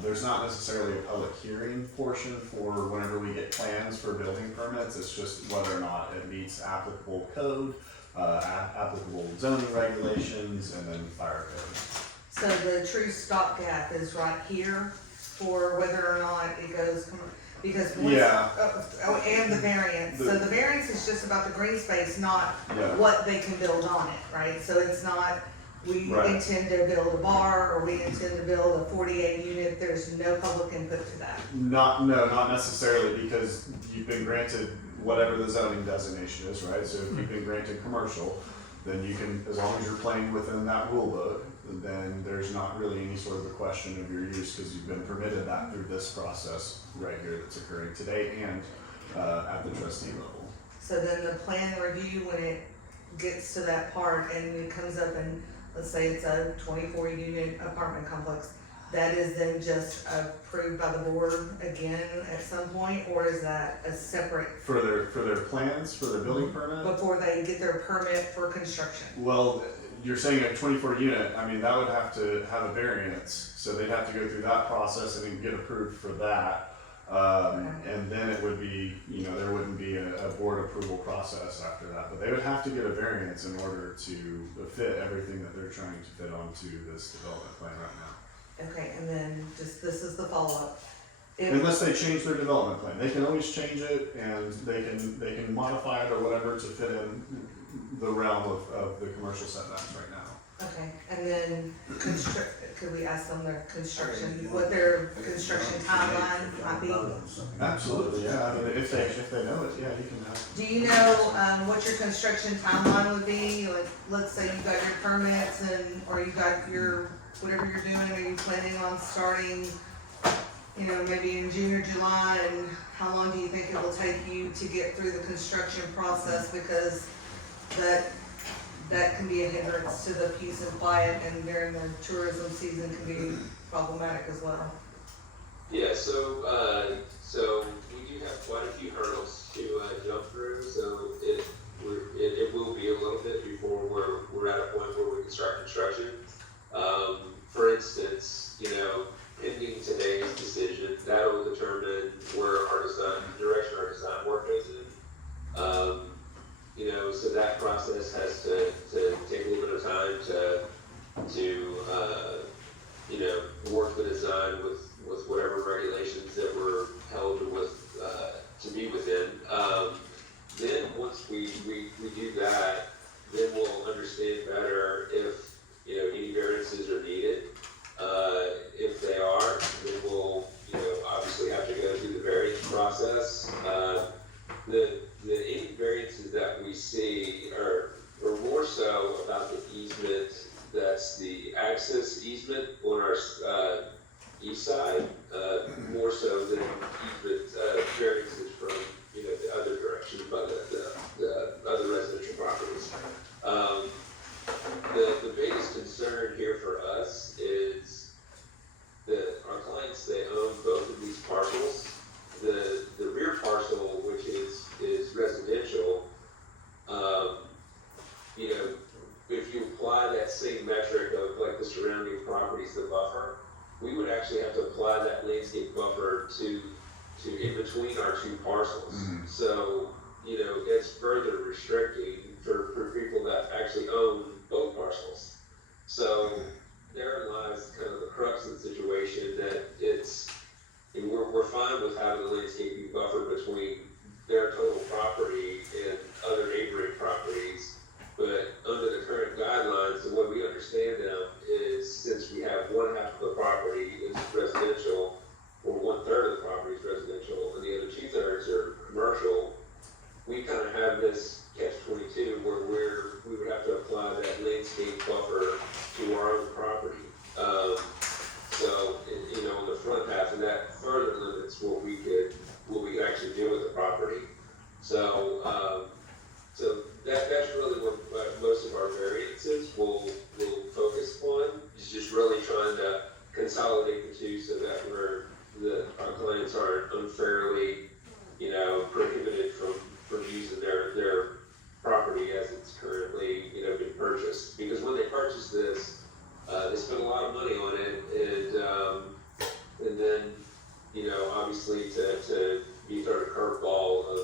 There's not necessarily a public hearing portion for whenever we get plans for building permits, it's just whether or not it meets applicable code, applicable zoning regulations, and then fire code. So the true stopgap is right here for whether or not it goes, because once, Yeah. and the variance. So the variance is just about the green space, not Yeah. what they can build on it, right? So it's not, we Right. intend to build a bar, or we intend to build a 48 unit, there's no public input to that. No, not necessarily, because you've been granted whatever the zoning designation is, right? So if you've been granted commercial, then you can, as long as you're playing within that rule book, then there's not really any sort of a question of your use, because you've been permitted that through this process right here that's occurring today and, at the trustee level. So then the plan review, when it gets to that part and it comes up and, let's say it's a 24 unit apartment complex, that is then just approved by the board again at some point, or is that a separate, For their plans, for their building permit? before they get their permit for construction? Well, you're saying a 24 unit, I mean, that would have to have a variance, so they'd have to go through that process and then get approved for that. And then it would be, there wouldn't be a board approval process after that, but they would have to get a variance in order to fit everything that they're trying to fit onto this development plan right now. Okay, and then just, this is the follow-up. If- Unless they change their development plan, they can always change it and they can modify it or whatever to fit in the realm of the commercial setbacks right now. Okay, and then could we ask them their construction, what their construction timeline might be? Absolutely, yeah, I mean, if they know it, yeah, you can have. Do you know, what your construction timeline would be? Like, let's say you got your permits or you got your, whatever you're doing, are you planning on starting, maybe in June or July? And how long do you think it will take you to get through the construction process? Because that can be a hindrance to the peace and quiet, and during the tourism season can be problematic as well. Yeah, so we do have quite a few hurdles to jump through, so it will be a little bit before we're at a point where we can start construction. For instance, pending today's decision, that will determine where direction our design work goes in. So that process has to take a little bit of time to work the design with whatever regulations that we're held with, to be within. Then once we do that, then we'll understand better if, any variances are needed. If they are, then we'll, obviously have to go through the variance process. Any variances that we see are more so about the easement, that's the access easement on our, east side, more so than easement, variances from, the other direction, by the other residential properties. The biggest concern here for us is that our clients, they own both of these parcels. The rear parcel, which is residential, if you apply that same metric of like the surrounding properties, the buffer, we would actually have to apply that landscape buffer to in between our two parcels. Mhm. So, it's further restricting for people that actually own both parcels. So therein lies kind of the crux of the situation, that we're fine with having the landscaping buffer between their total property and other neighboring properties, but under the current guidelines, the way of money on it, and then, you know, obviously to be thrown a curveball of,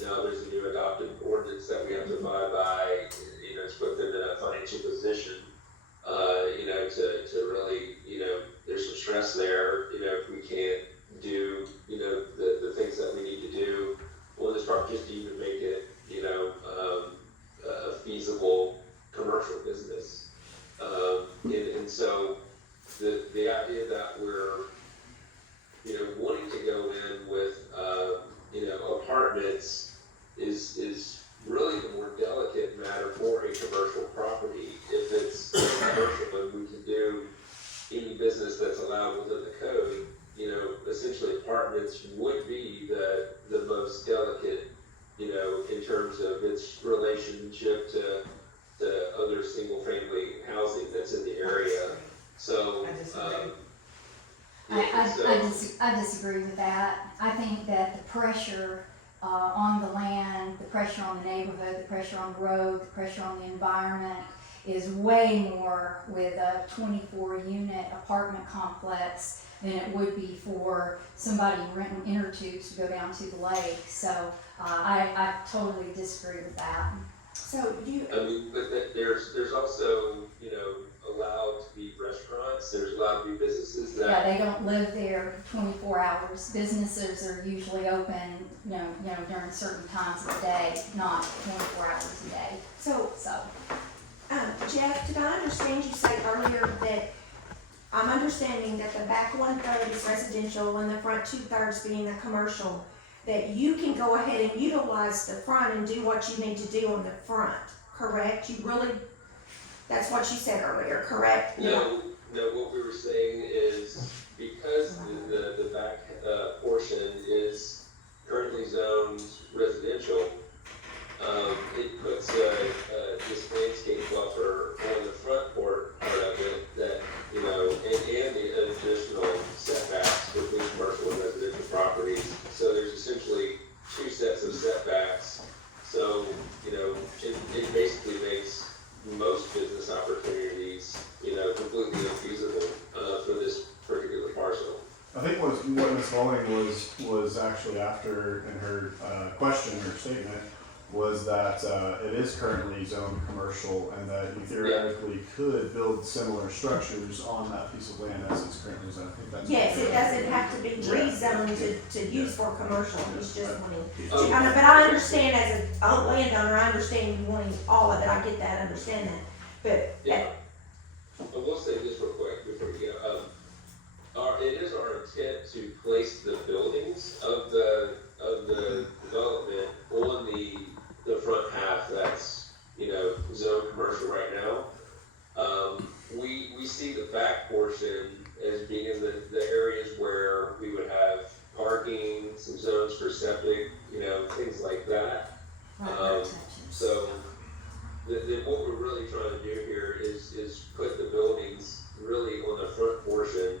now there's a new adopted ordinance that we have to abide by, you know, to put them in a financial position, you know, to really, you know, there's some stress there, you know, if we can't do, you know, the things that we need to do on this property, just to even make it, you know, a feasible commercial business. And so the idea that we're, you know, wanting to go in with, you know, apartments is really the more delicate matter for a commercial property. If it's commercial and we can do any business that's allowed within the code, you know, essentially apartments would be the most delicate, you know, in terms of its relationship to other single-family housing that's in the area. So, I disagree. I disagree with that. I think that the pressure on the land, the pressure on the neighborhood, the pressure on the road, the pressure on the environment is way more with a 24-unit apartment complex than it would be for somebody renting inner tubes to go down to the lake. So I totally disagree with that. So you, I mean, but there's also, you know, allowed to be restaurants, there's allowed to be businesses that. Yeah, they don't live there 24 hours. Businesses are usually open, you know, during certain times of the day, not 24 hours a day. so, So, Jeff, did I understand you say earlier that, I'm understanding that the back 1/3 is residential and the front 2/3 being a commercial, that you can go ahead and utilize the front and do what you need to do on the front, correct? You really, that's what you said earlier, correct? No, what we were saying is because the back, portion is currently zoned residential, it puts this landscape buffer on the front part of it that, you know, and the additional setbacks between commercial and residential properties. So there's essentially two sets of setbacks. So, you know, it basically makes most business opportunities, you know, completely unfeasible, for this particular parcel. I think what Ms. Mulling was actually after in her question or statement was that it is currently zoned commercial and that you theoretically could build similar structures on that piece of land as it's currently zoned. I think that's. Yes, it doesn't have to be rezoned to use for commercial, it's just wanting, Oh. I know, but I understand as a landowner, I understand you wanting all of it, I get that, I understand that. But, Yeah. I will say this real quick before we go. It is our intent to place the buildings of the development on the front half that's, you know, zone commercial right now. We see the back portion as being in the areas where we would have parking, some zones for septic, you know, things like that. So what we're really trying to do here is put the buildings really on the front portion,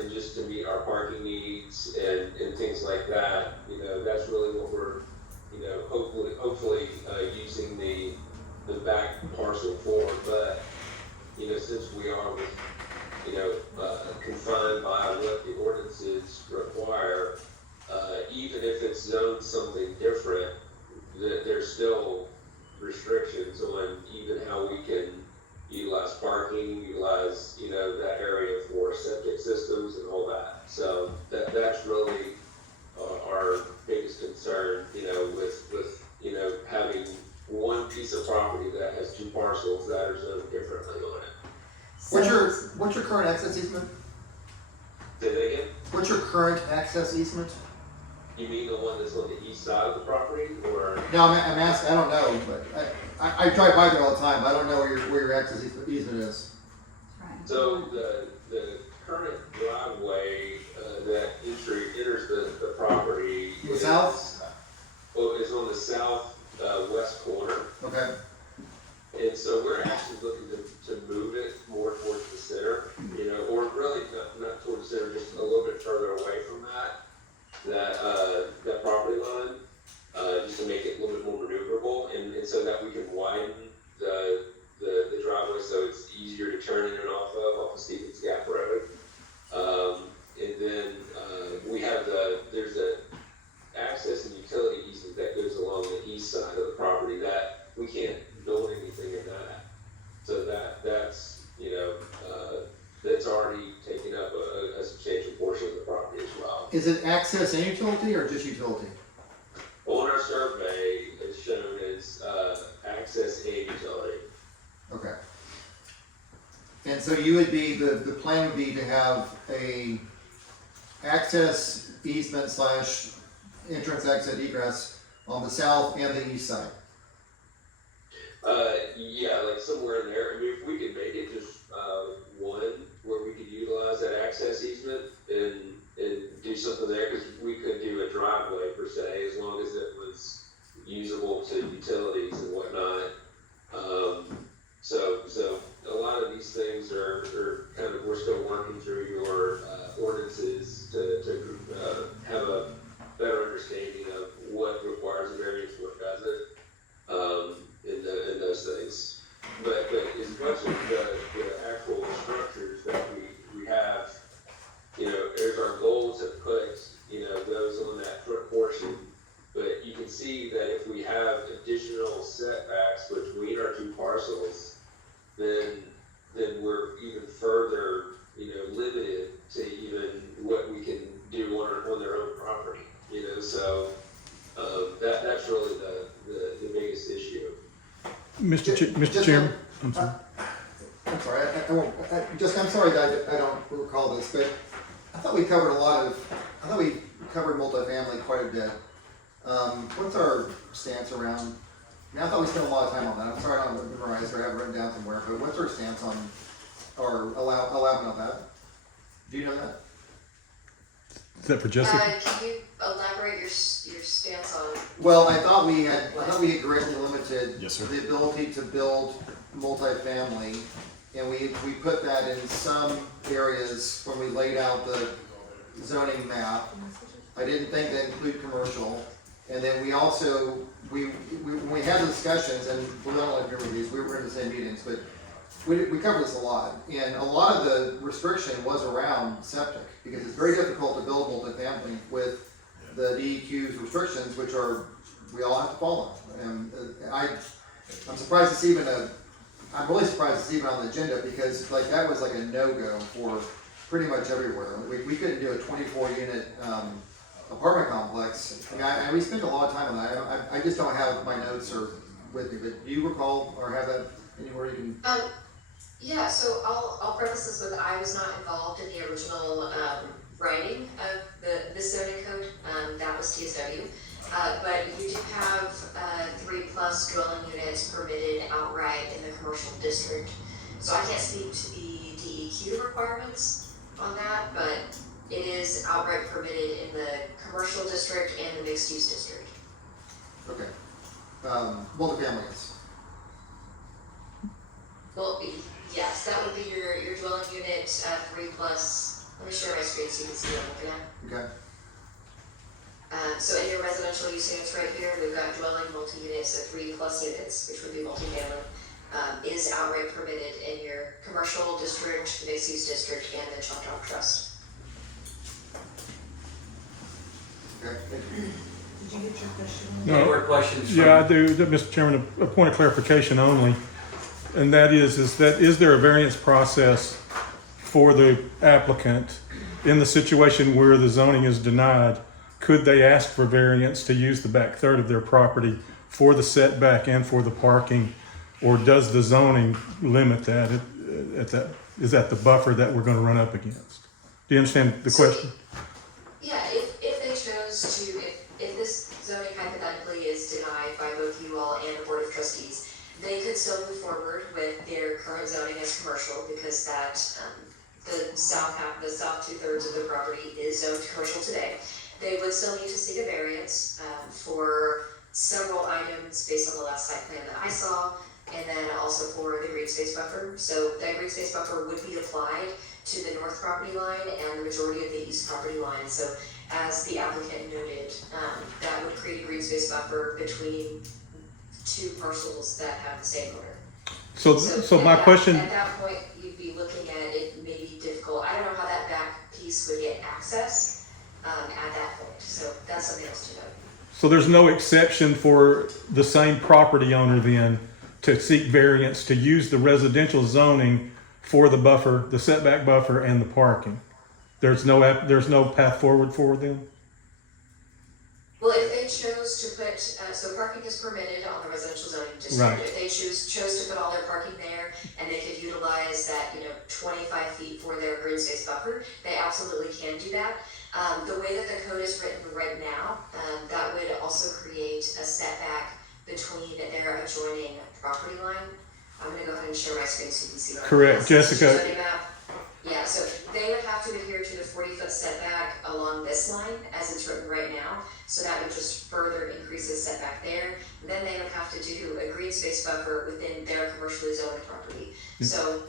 and just to meet our parking needs and things like that. You know, that's really what we're, you know, hopefully using the back parcel for. But, you know, since we are, you know, confined by what the ordinances require, even if it's zoned something different, there's still restrictions on even how we can utilize parking, utilize, you know, that area for septic systems and all that. So that's really our biggest concern, you know, with, you know, having one piece of property that has two parcels that are zoned differently on it. What's your current access easement? Say that again? What's your current access easement? You mean the one that's on the east side of the property, or? No, I'm asking, I don't know, but I drive by there all the time, but I don't know where your access easement is. right. So the current driveway, that enters the property. The is- south? Well, is on the south, west corner. Okay, And so we're actually looking to move it more towards the center, you know, or really not towards the center, just a little bit further away from that property line, just to make it a little bit more maneuverable, and so that we can widen the driveway so it's easier to turn in and off of Stevens already taking up a substantial portion of the property as well. Is it access and utility or just utility? On our survey, it's shown as, access and utility. Okay. And so you would be, the plan would be to have a access easement slash entrance, exit, egress on the south and the east side. Yeah, like somewhere in there. I mean, if we could make it just, one where we could utilize that access easement and do something there, because we could do a driveway per se, as long as it was usable to utilities and whatnot. So a lot of these things are kind of, we're still working through your, ordinances to have a better understanding of what requires a variance, what doesn't, in those things. But as much as the actual structures that we have, you know, there's our goal to put, you know, those on that front portion. But you can see that if we have additional setbacks between our two parcels, then we're even further, you know, limited to even what we can do on their own property, you know, so, that's really the biggest issue. Mr. Chairman, I'm sorry. I'm sorry, I'm sorry that I don't recall this, but I thought we covered multifamily quite a bit. What's our stance around, I thought we spent a lot of time on that. I'm sorry I don't memorize or have it written down somewhere, but what's our stance on, or allowance of that? Do you know that? Is that for Jessica? Can you elaborate your stance on? Well, I thought we had greatly limited Yes, sir. the ability to build multifamily, and we put that in some areas when we laid out the zoning map. I didn't think that include commercial, and then we also, when we had the discussions, and we don't like remember these, we were in the same meetings, but we covered this a lot, and a lot of the restriction was around septic, because it's very difficult to build multifamily with the DEQ's restrictions, which are, we all have to follow. And I'm surprised it's even I'm really surprised it's even on the agenda, because like that was like a no-go for pretty much everywhere. We couldn't do a 24-unit apartment complex. I mean, we spent a lot of time on that. I just don't have my notes or with me, but do you recall or have that anywhere you can? Yeah, so I'll preface this with, I was not involved in the original writing of this zoning code, that was TSW. But you do have 3+ dwelling units permitted outright in the commercial district. So I can't speak to the DEQ requirements on that, but it is outright permitted in the commercial district and the mixed use district. Okay. Multifamily is. Well, yes, that would be your dwelling unit, 3+, let me share my screen so you can see what I'm looking at. Okay. So in your residential use units right here, we've got dwelling multi-units, so 3+ units, which would be multifamily, is outright permitted in your commercial district, mixed use district, and the Choctaw Trust. Okay. Did you get your question? No. Any more questions? from- Yeah, I do, Mr. Chairman, a point of clarification only, and that is there a variance process for the applicant in the situation where the zoning is denied? Could they ask for variance to use the back third of their property for the setback and for the parking? Or does the zoning limit that is that the buffer that we're gonna run up against? Do you understand the question? Yeah, if they chose to, if this zoning hypothetically is denied by both you all and the Board of Trustees, they could still move forward with their current zoning as commercial, because that, the south 2/3 of the property is zoned commercial today. They would still need to seek a variance, for several items based on the last site plan that I saw, and then also for the green space buffer. So that green space buffer would be applied to the north property line and the majority of the east property line. So as the applicant noted, that would create a green space buffer between two parcels that have the same owner. So my question. At that point, you'd be looking at it may be difficult. I don't know how that back piece would get access at that point. So that's something else to note. So there's no exception for the same property owner then to seek variance to use the residential zoning for the buffer, the setback buffer and the parking. There's no path forward for them? Well, if they chose to put, so parking is permitted on the residential zoning district. Right. If they chose to put all their parking there and they could utilize that, 25 feet for their green space buffer, they absolutely can do that. The way that the code is written right now, that would also create a setback between their adjoining property line. I'm gonna go ahead and share my screen so you can see that. Correct, Jessica. Zoning map. Yeah, so they would have to adhere to the 40-foot setback along this line as it's written right now. So that would just further increase the setback there. Then they would have to do a green space buffer within their commercially zoned property. So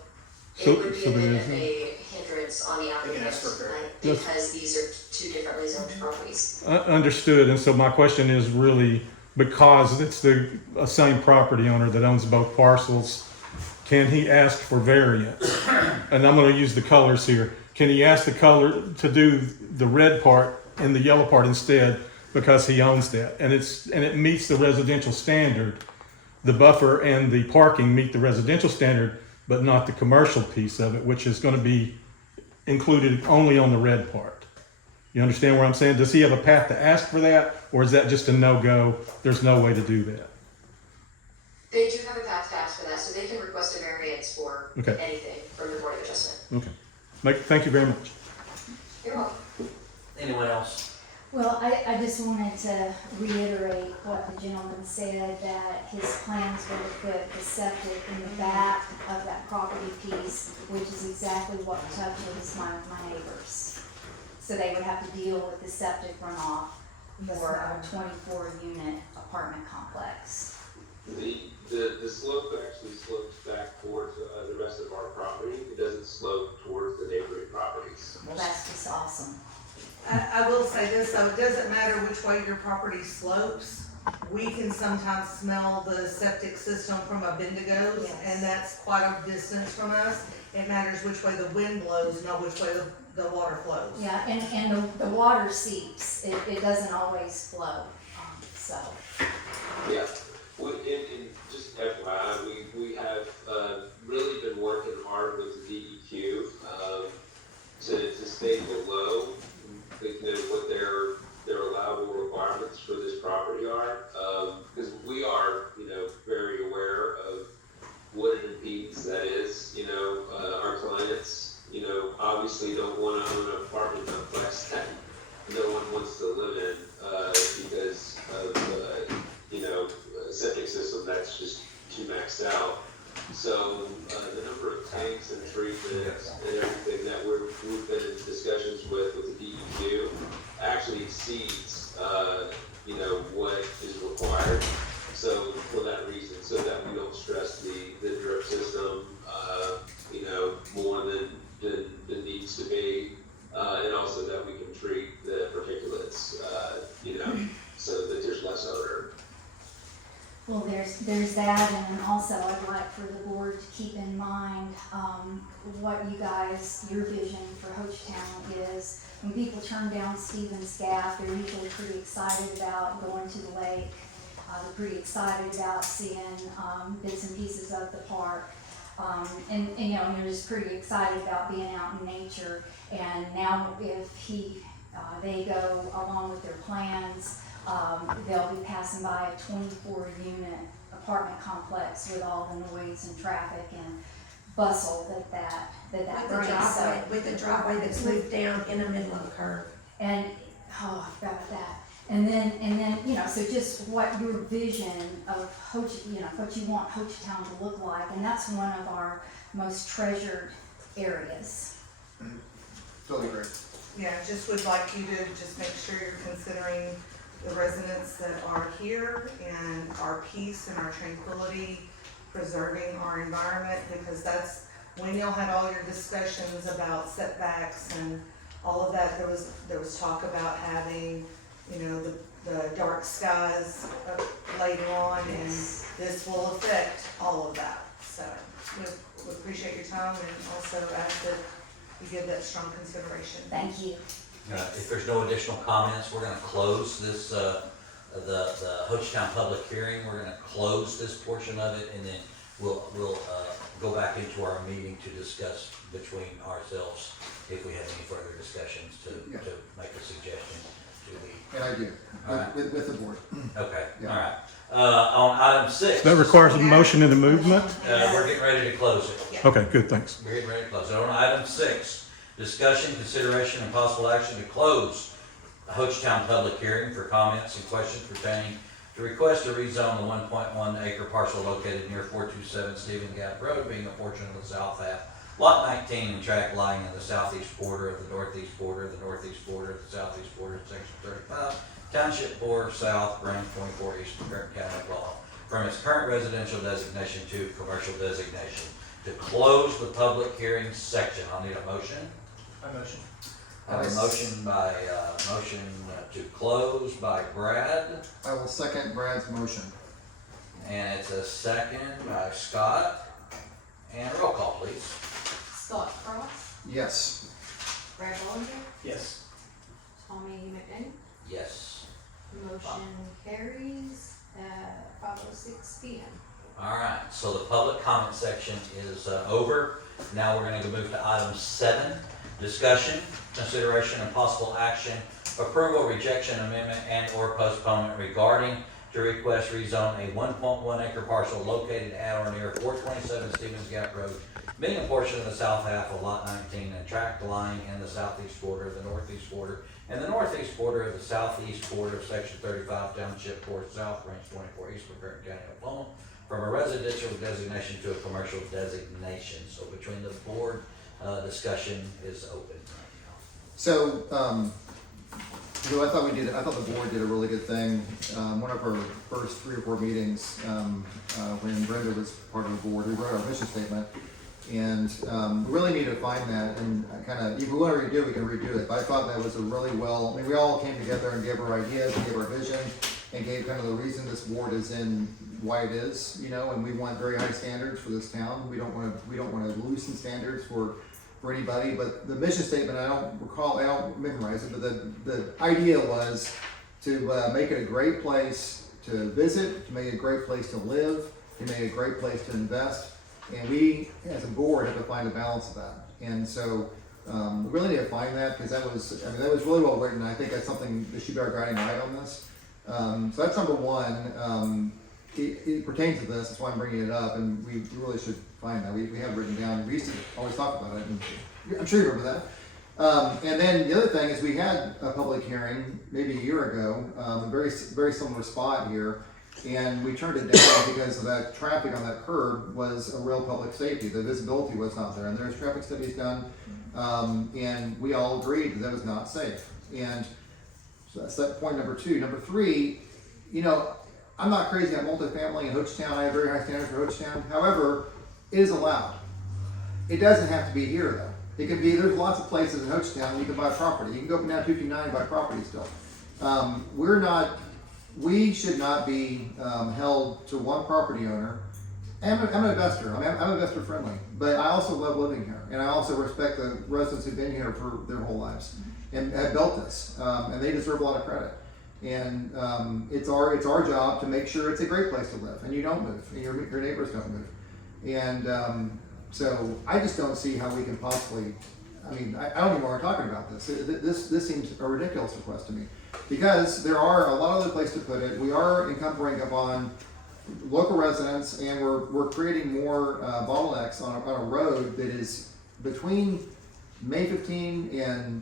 So- it would be so a there bit is of a hindrance on the They can applicant, ask for a variance. because these are two differently zoned properties. Understood, and so my question is really, because it's the same property owner that owns both parcels, can he ask for variance? And I'm gonna use the colors here. Can he ask the color to do the red part and the yellow part instead because he owns that? And it meets the residential standard. The buffer and the parking meet the residential standard, but not the commercial piece of it, which is gonna be included only on the red part. You understand what I'm saying? Does he have a path to ask for that, or is that just a no-go? There's no way to do that. They do have a path to ask for that, so they can request a variance for Okay. anything from the Board of Adjustment. Okay. Thank you very much. You're welcome. Anyone else? Well, I just wanted to reiterate what the gentleman said, that his plans were to put the septic in the back of that property piece, which is exactly what touches my neighbors. So they would have to deal with the septic runoff for a 24-unit apartment complex. The slope actually slopes back towards the rest of our property. It doesn't slope towards the neighboring properties. Well, that's just awesome. I will say this, though, it doesn't matter which way your property slopes. We can sometimes smell the septic system from a Bendigo's, Yes. and that's quite a distance from us. It matters which way the wind blows, not which way the water flows. Yeah, and the water seeps, it doesn't always flow, so. Yeah, and just FYI, we have really been working hard with the DEQ to stay below what their allowable requirements for this property are. Because we are, very aware of what an impedance that is. Our clients, obviously don't want to own an apartment complex that no one wants to live in because of septic system that's just too maxed out. So the number of tanks and treatments and everything that we've been in discussions with the DEQ actually exceeds what is required. So for that reason, so that we don't stress the drip system more than needs to be, and also that we can treat the particulates so that there's less odor. Well, there's that, and then also I'd like for the board to keep in mind, what your vision for Hochtown is. When people turn down Stevens Gap, they're usually pretty excited about going to the lake. They're pretty excited about seeing, bits and pieces of the park. And they're just pretty excited about being out in nature. And now if they go along with their plans, they'll be passing by a 24-unit apartment complex with all the noise and traffic and bustle that brings. So, With the driveway that's moved down in the middle of the curve. and, about that. And then, so just what your vision of what you want Hochtown to look like, and that's one of our most treasured areas. Totally agree. Yeah, just would like you to just make sure you're considering the residents that are here and our peace and our tranquility, preserving our environment, because that's, when y'all had all your discussions about setbacks and all of that, there was talk about having, the dark skies later on, and this will affect all of that. So we appreciate your time, and also ask that you give that strong consideration. Thank you. If there's no additional comments, we're gonna close this, the Hochtown public hearing. We're gonna close this portion of it, and then we'll go back into our meeting to discuss between ourselves if we have any further discussions to make a suggestion to the, And I do, All right. with the board. okay, Yeah. all right. On item 6. That requires a motion and a movement? We're getting ready to close it. Okay, good, thanks. We're getting ready to close it. On item 6, discussion, consideration, and possible action to close the Hochtown public hearing for comments and questions pertaining to request to rezone the 1.1 acre parcel located near 427 Stephen Gap Road, being a portion of the south half, lot 19, and tract lying in the southeast border of the northeast border of the northeast border of the southeast border of section 35, Township 4 South, Range 24 East, Kern County, Oklahoma, from its current residential designation to commercial designation. To close the public hearing section, I'll need a motion. I motion. I have a motion by, to close by Brad, I will second Brad's motion. and it's a second by Scott. And roll call, please. Scott Cross, Yes. Brad Bollinger, Yes. Tommy McDaniel. Yes. Motion carries at 5:06 PM. All right, so the public comment section is over. Now we're gonna move to item 7, discussion, consideration, and possible action, approval, rejection, amendment, and/or postponement regarding to request rezone a 1.1 acre parcel located at or near 427 Stevens Gap Road, being a portion of the south half of lot 19 and tract lying in the southeast border of the northeast border and the northeast border of the southeast border of section 35, Township 4 South, Range 24 East, Kern County, Oklahoma, from a residential designation to a commercial designation. So between the board, discussion is open right now. So, I thought the board did a really good thing. One of our first 3 or 4 meetings, when Brenda was part of the board, we wrote our mission statement. And, we really need to find that and if we want to redo it, we can redo it. But I thought that was a really well, we all came together and gave our ideas, gave our vision, and gave kind of the reason this board is in, why it is, and we want very high standards for this town. We don't want to loosen standards for anybody, but the mission statement, I don't memorize it, but the idea was to make it a great place to visit, to make it a great place to live, to make it a great place to invest, and we, as a board, have to find a balance of that. And so, we really need to find that, because that was really well written. I think that's something that should be our guiding light on this. So that's number 1. It pertains to this, that's why I'm bringing it up, and we really should find that. We have it written down, we used to always talk about it, and I'm sure you remember that. And then the other thing is we had a public hearing maybe a year ago, a very similar spot here, and we turned it down because of that traffic on that curb was a real public safety. The visibility was not there, and there's traffic studies done, and we all agreed that was not safe. And so that's that point number 2. Number 3, I'm not crazy on multifamily in Hochtown. I have very high standards for Hochtown. However, it is allowed. It doesn't have to be here though. It can be, there's lots of places in Hochtown where you can buy property. You can go up and down 259 and buy property still. We should not be held to one property owner. I'm an investor. I'm investor friendly, but I also love living here, and I also respect the residents who've been here for their whole lives and have built this, and they deserve a lot of credit. And it's our job to make sure it's a great place to live, and you don't move, and your neighbors don't move. And so I just don't see how we can possibly. I don't even know why we're talking about this. This seems a ridiculous request to me, because there are a lot of other places to put it. We are encumbering upon local residents, and we're creating more bottlenecks on a road that is between May 15 and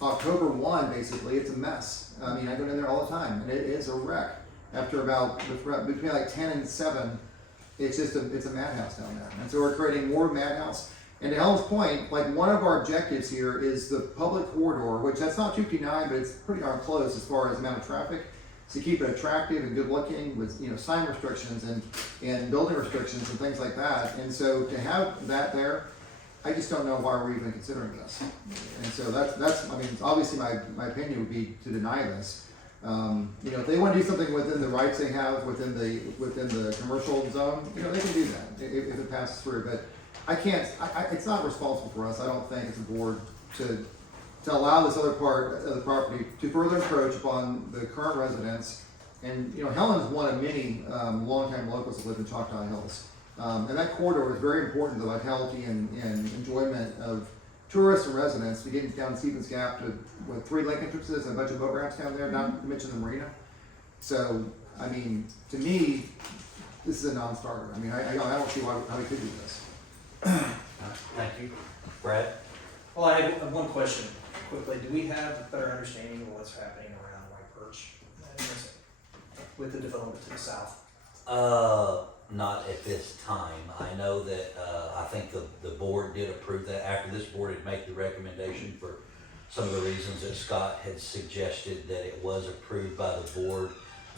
October 1. Basically, it's a mess. I go in there all the time, and it is a wreck. After between like 10 and 7, it's a madhouse down there. And so we're creating more madhouse. And to Helen's point, one of our objectives here is the public corridor, which that's not 259, but it's pretty darn close as far as amount of traffic. To keep it attractive and good looking with sign restrictions and building restrictions and things like that. And so to have that there, I just don't know why we're even considering this. And so that's obviously my opinion would be to deny this. If they want to do something within the rights they have within the commercial zone, they can do that if it passes through. But I can't. It's not responsible for us, I don't think, as a board to allow this other part of the property to further encroach upon the current residents. And Helen's one of many longtime locals that live in Choctaw Hills. And that corridor is very important to the vitality and enjoyment of tourists and residents. We get down Stevens Gap to, with 3 lake entrances and a bunch of boat ramps down there, not to mention the marina. So, I mean, to me, this is a non-starter. I mean, I don't see how we could do this. Thank you. Brad? Well, I have one question quickly. Do we have a better understanding of what's happening around White Perch with the development to the south? Not at this time. I know that, I think the board did approve that after this board had made the recommendation for some of the reasons that Scott had suggested, that it was approved by the board.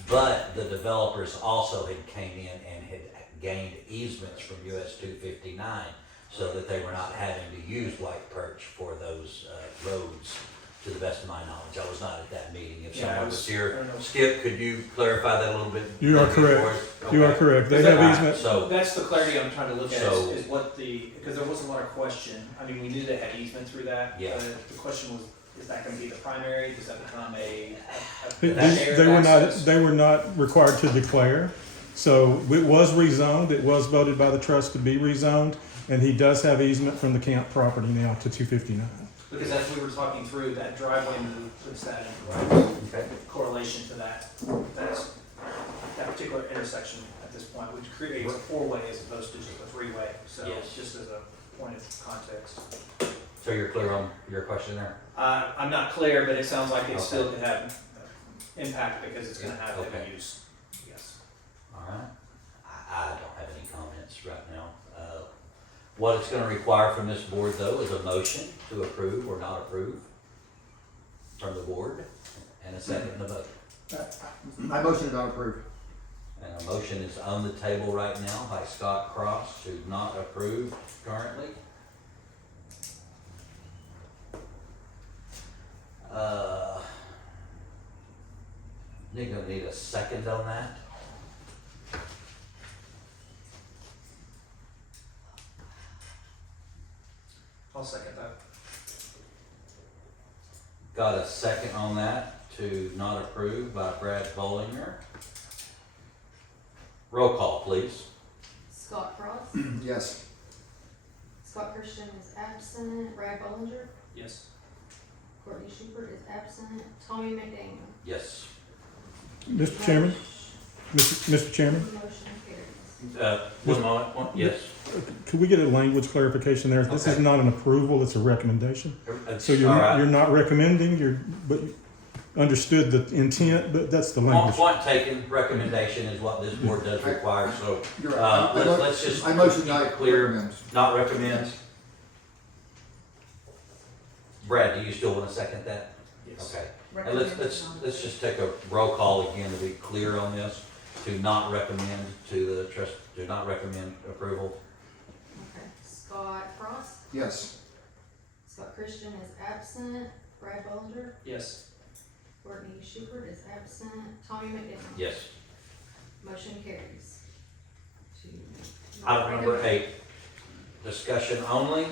But the developers also had came in and had gained easements from US 259 so that they were not having to use White Perch for those roads, to the best of my knowledge. I was not at that meeting. If Yeah, someone I was was- here, I don't know. Skip, could you clarify that a little bit? You are maybe for correct. us? You are Okay. correct. They All have right, easement. So, That's the clarity I'm trying to look at So- is what because there was a lot of question. I mean, we knew they had easement through that. Yeah. But the question was, is that gonna be the primary? Does that become a They were not required to declare. So it was rezoned, it was voted by the trust to be rezoned, and he does have easement from the camp property now to 259. Because as we were talking through, that driveway move puts that in the right okay. correlation to that particular intersection at this point, which creates a 4-way as opposed to just a 3-way. So Yes. just as a point of context. So you're clear on your question there? I'm not clear, but it sounds like it Okay. still could have impact because it's gonna have Okay. heavy use. Yes. All right. I don't have any comments right now. What it's gonna require from this board, though, is a motion to approve or not approve from the board, and a second and a vote. My motion is not approved. And a motion is on the table right now by Scott Cross to not approve currently. You're gonna need a second on that. I'll second that. Got a second on that to not approve by Brad Bollinger. Roll call, please. Scott Cross, Yes. Scott Christian is absent, Brad Bollinger, Yes. Courtney Schubert is absent, Tommy McDaniel. Yes. Mr. Chairman, Mr. Chairman, Motion carries. One moment, yes. could we get a language clarification there? This is Okay. not an approval, it's a recommendation. So All you're right. not recommending, but you understood the intent, but that's the language. Point taken, recommendation is what this board does require, so, You're right. let's just I motion keep not it clear. recommend. Not recommend. Brad, do you still wanna second that? Yes. Okay. And let's just take a roll call again to be clear on this, to not recommend to the trust, to not recommend approval. Okay, Scott Cross, Yes. Scott Christian is absent, Brad Bollinger, Yes. Courtney Schubert is absent, Tommy McDaniel. Yes. Motion carries. Item number 8, discussion only,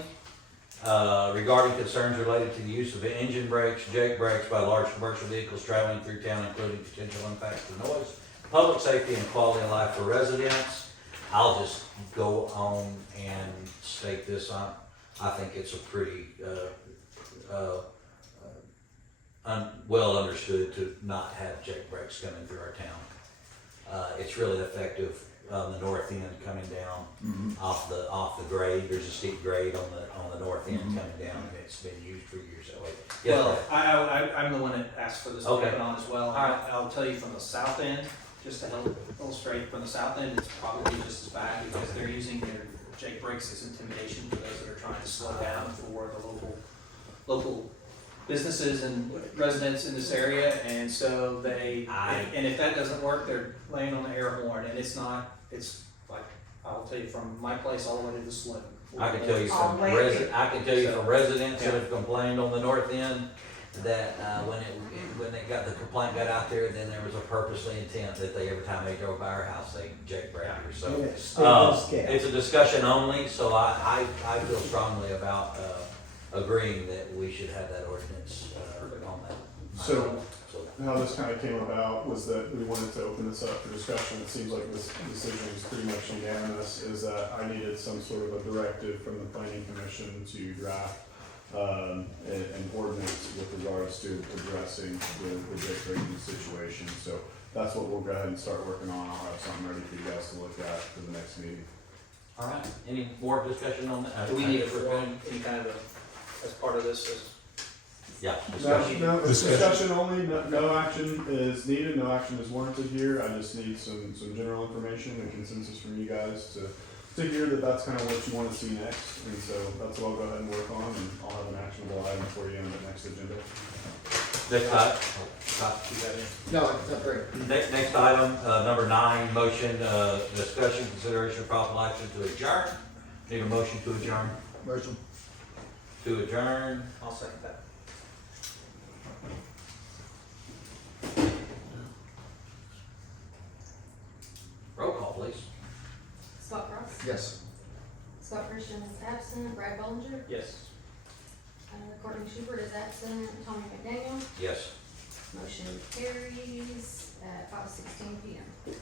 regarding concerns related to the use of engine brakes, jake brakes by large commercial vehicles traveling through town, including potential impacts to noise, public safety, and quality of life for residents. I'll just go on and state this on, I think it's a pretty, well understood to not have jake brakes coming through our town. It's really effective on the north end coming down off the grade. There's a steep grade on the north end coming down, and it's been used for years that way. Yes, Well, Brad? I'm the one that asked for this to be Okay. put on as well. All right. I'll tell you from the south end, just to help illustrate, from the south end, it's probably just as bad because they're using their jake brakes as intimidation for those that are trying to slow down for the local businesses and residents in this area, and so and if that doesn't work, they're laying on the air horn, and it's like, I'll tell you, from my place all the way to the saloon. I can tell you All from the way residents that have complained on the north end that, when they got, the complaint got out there, then there was a purposely intent that they, every time they drove by our house, they jake braked her, so. And it's still scale. It's a discussion only, so I feel strongly about, agreeing that we should have that ordinance, on that. So, how this kind of came about was that we wanted to open this up for discussion. It seems like this decision is pretty much unanimous, is that I needed some sort of a directive from the planning commission to draft an ordinance with regards to addressing the Jake breaking situation. So that's what we'll go ahead and start working on. I'll have something ready for you guys to look at for the next meeting. All right, any more discussion on that? Do we need a form, any kind of a, as part of this, as Yeah, No, discussion. no, it's Discussion. discussion only, no action is needed, no action is warranted here, I just need some general information and consensus from you guys to hear that that's kind of what you wanna see next, and so that's what I'll go ahead and work on, and I'll have an actionable item for you on the next agenda. No, that's great. Next item, number 9, motion, discussion, consideration of possible action to adjourn. Need a motion to adjourn? Motion. To adjourn, I'll second that. roll call, please. Scott Frost. Yes. Scott Christian is absent. Brad Bollinger. Yes. Courtney Schubert is absent. Tommy McDaniel. Yes. Motion carries at 5:16 PM.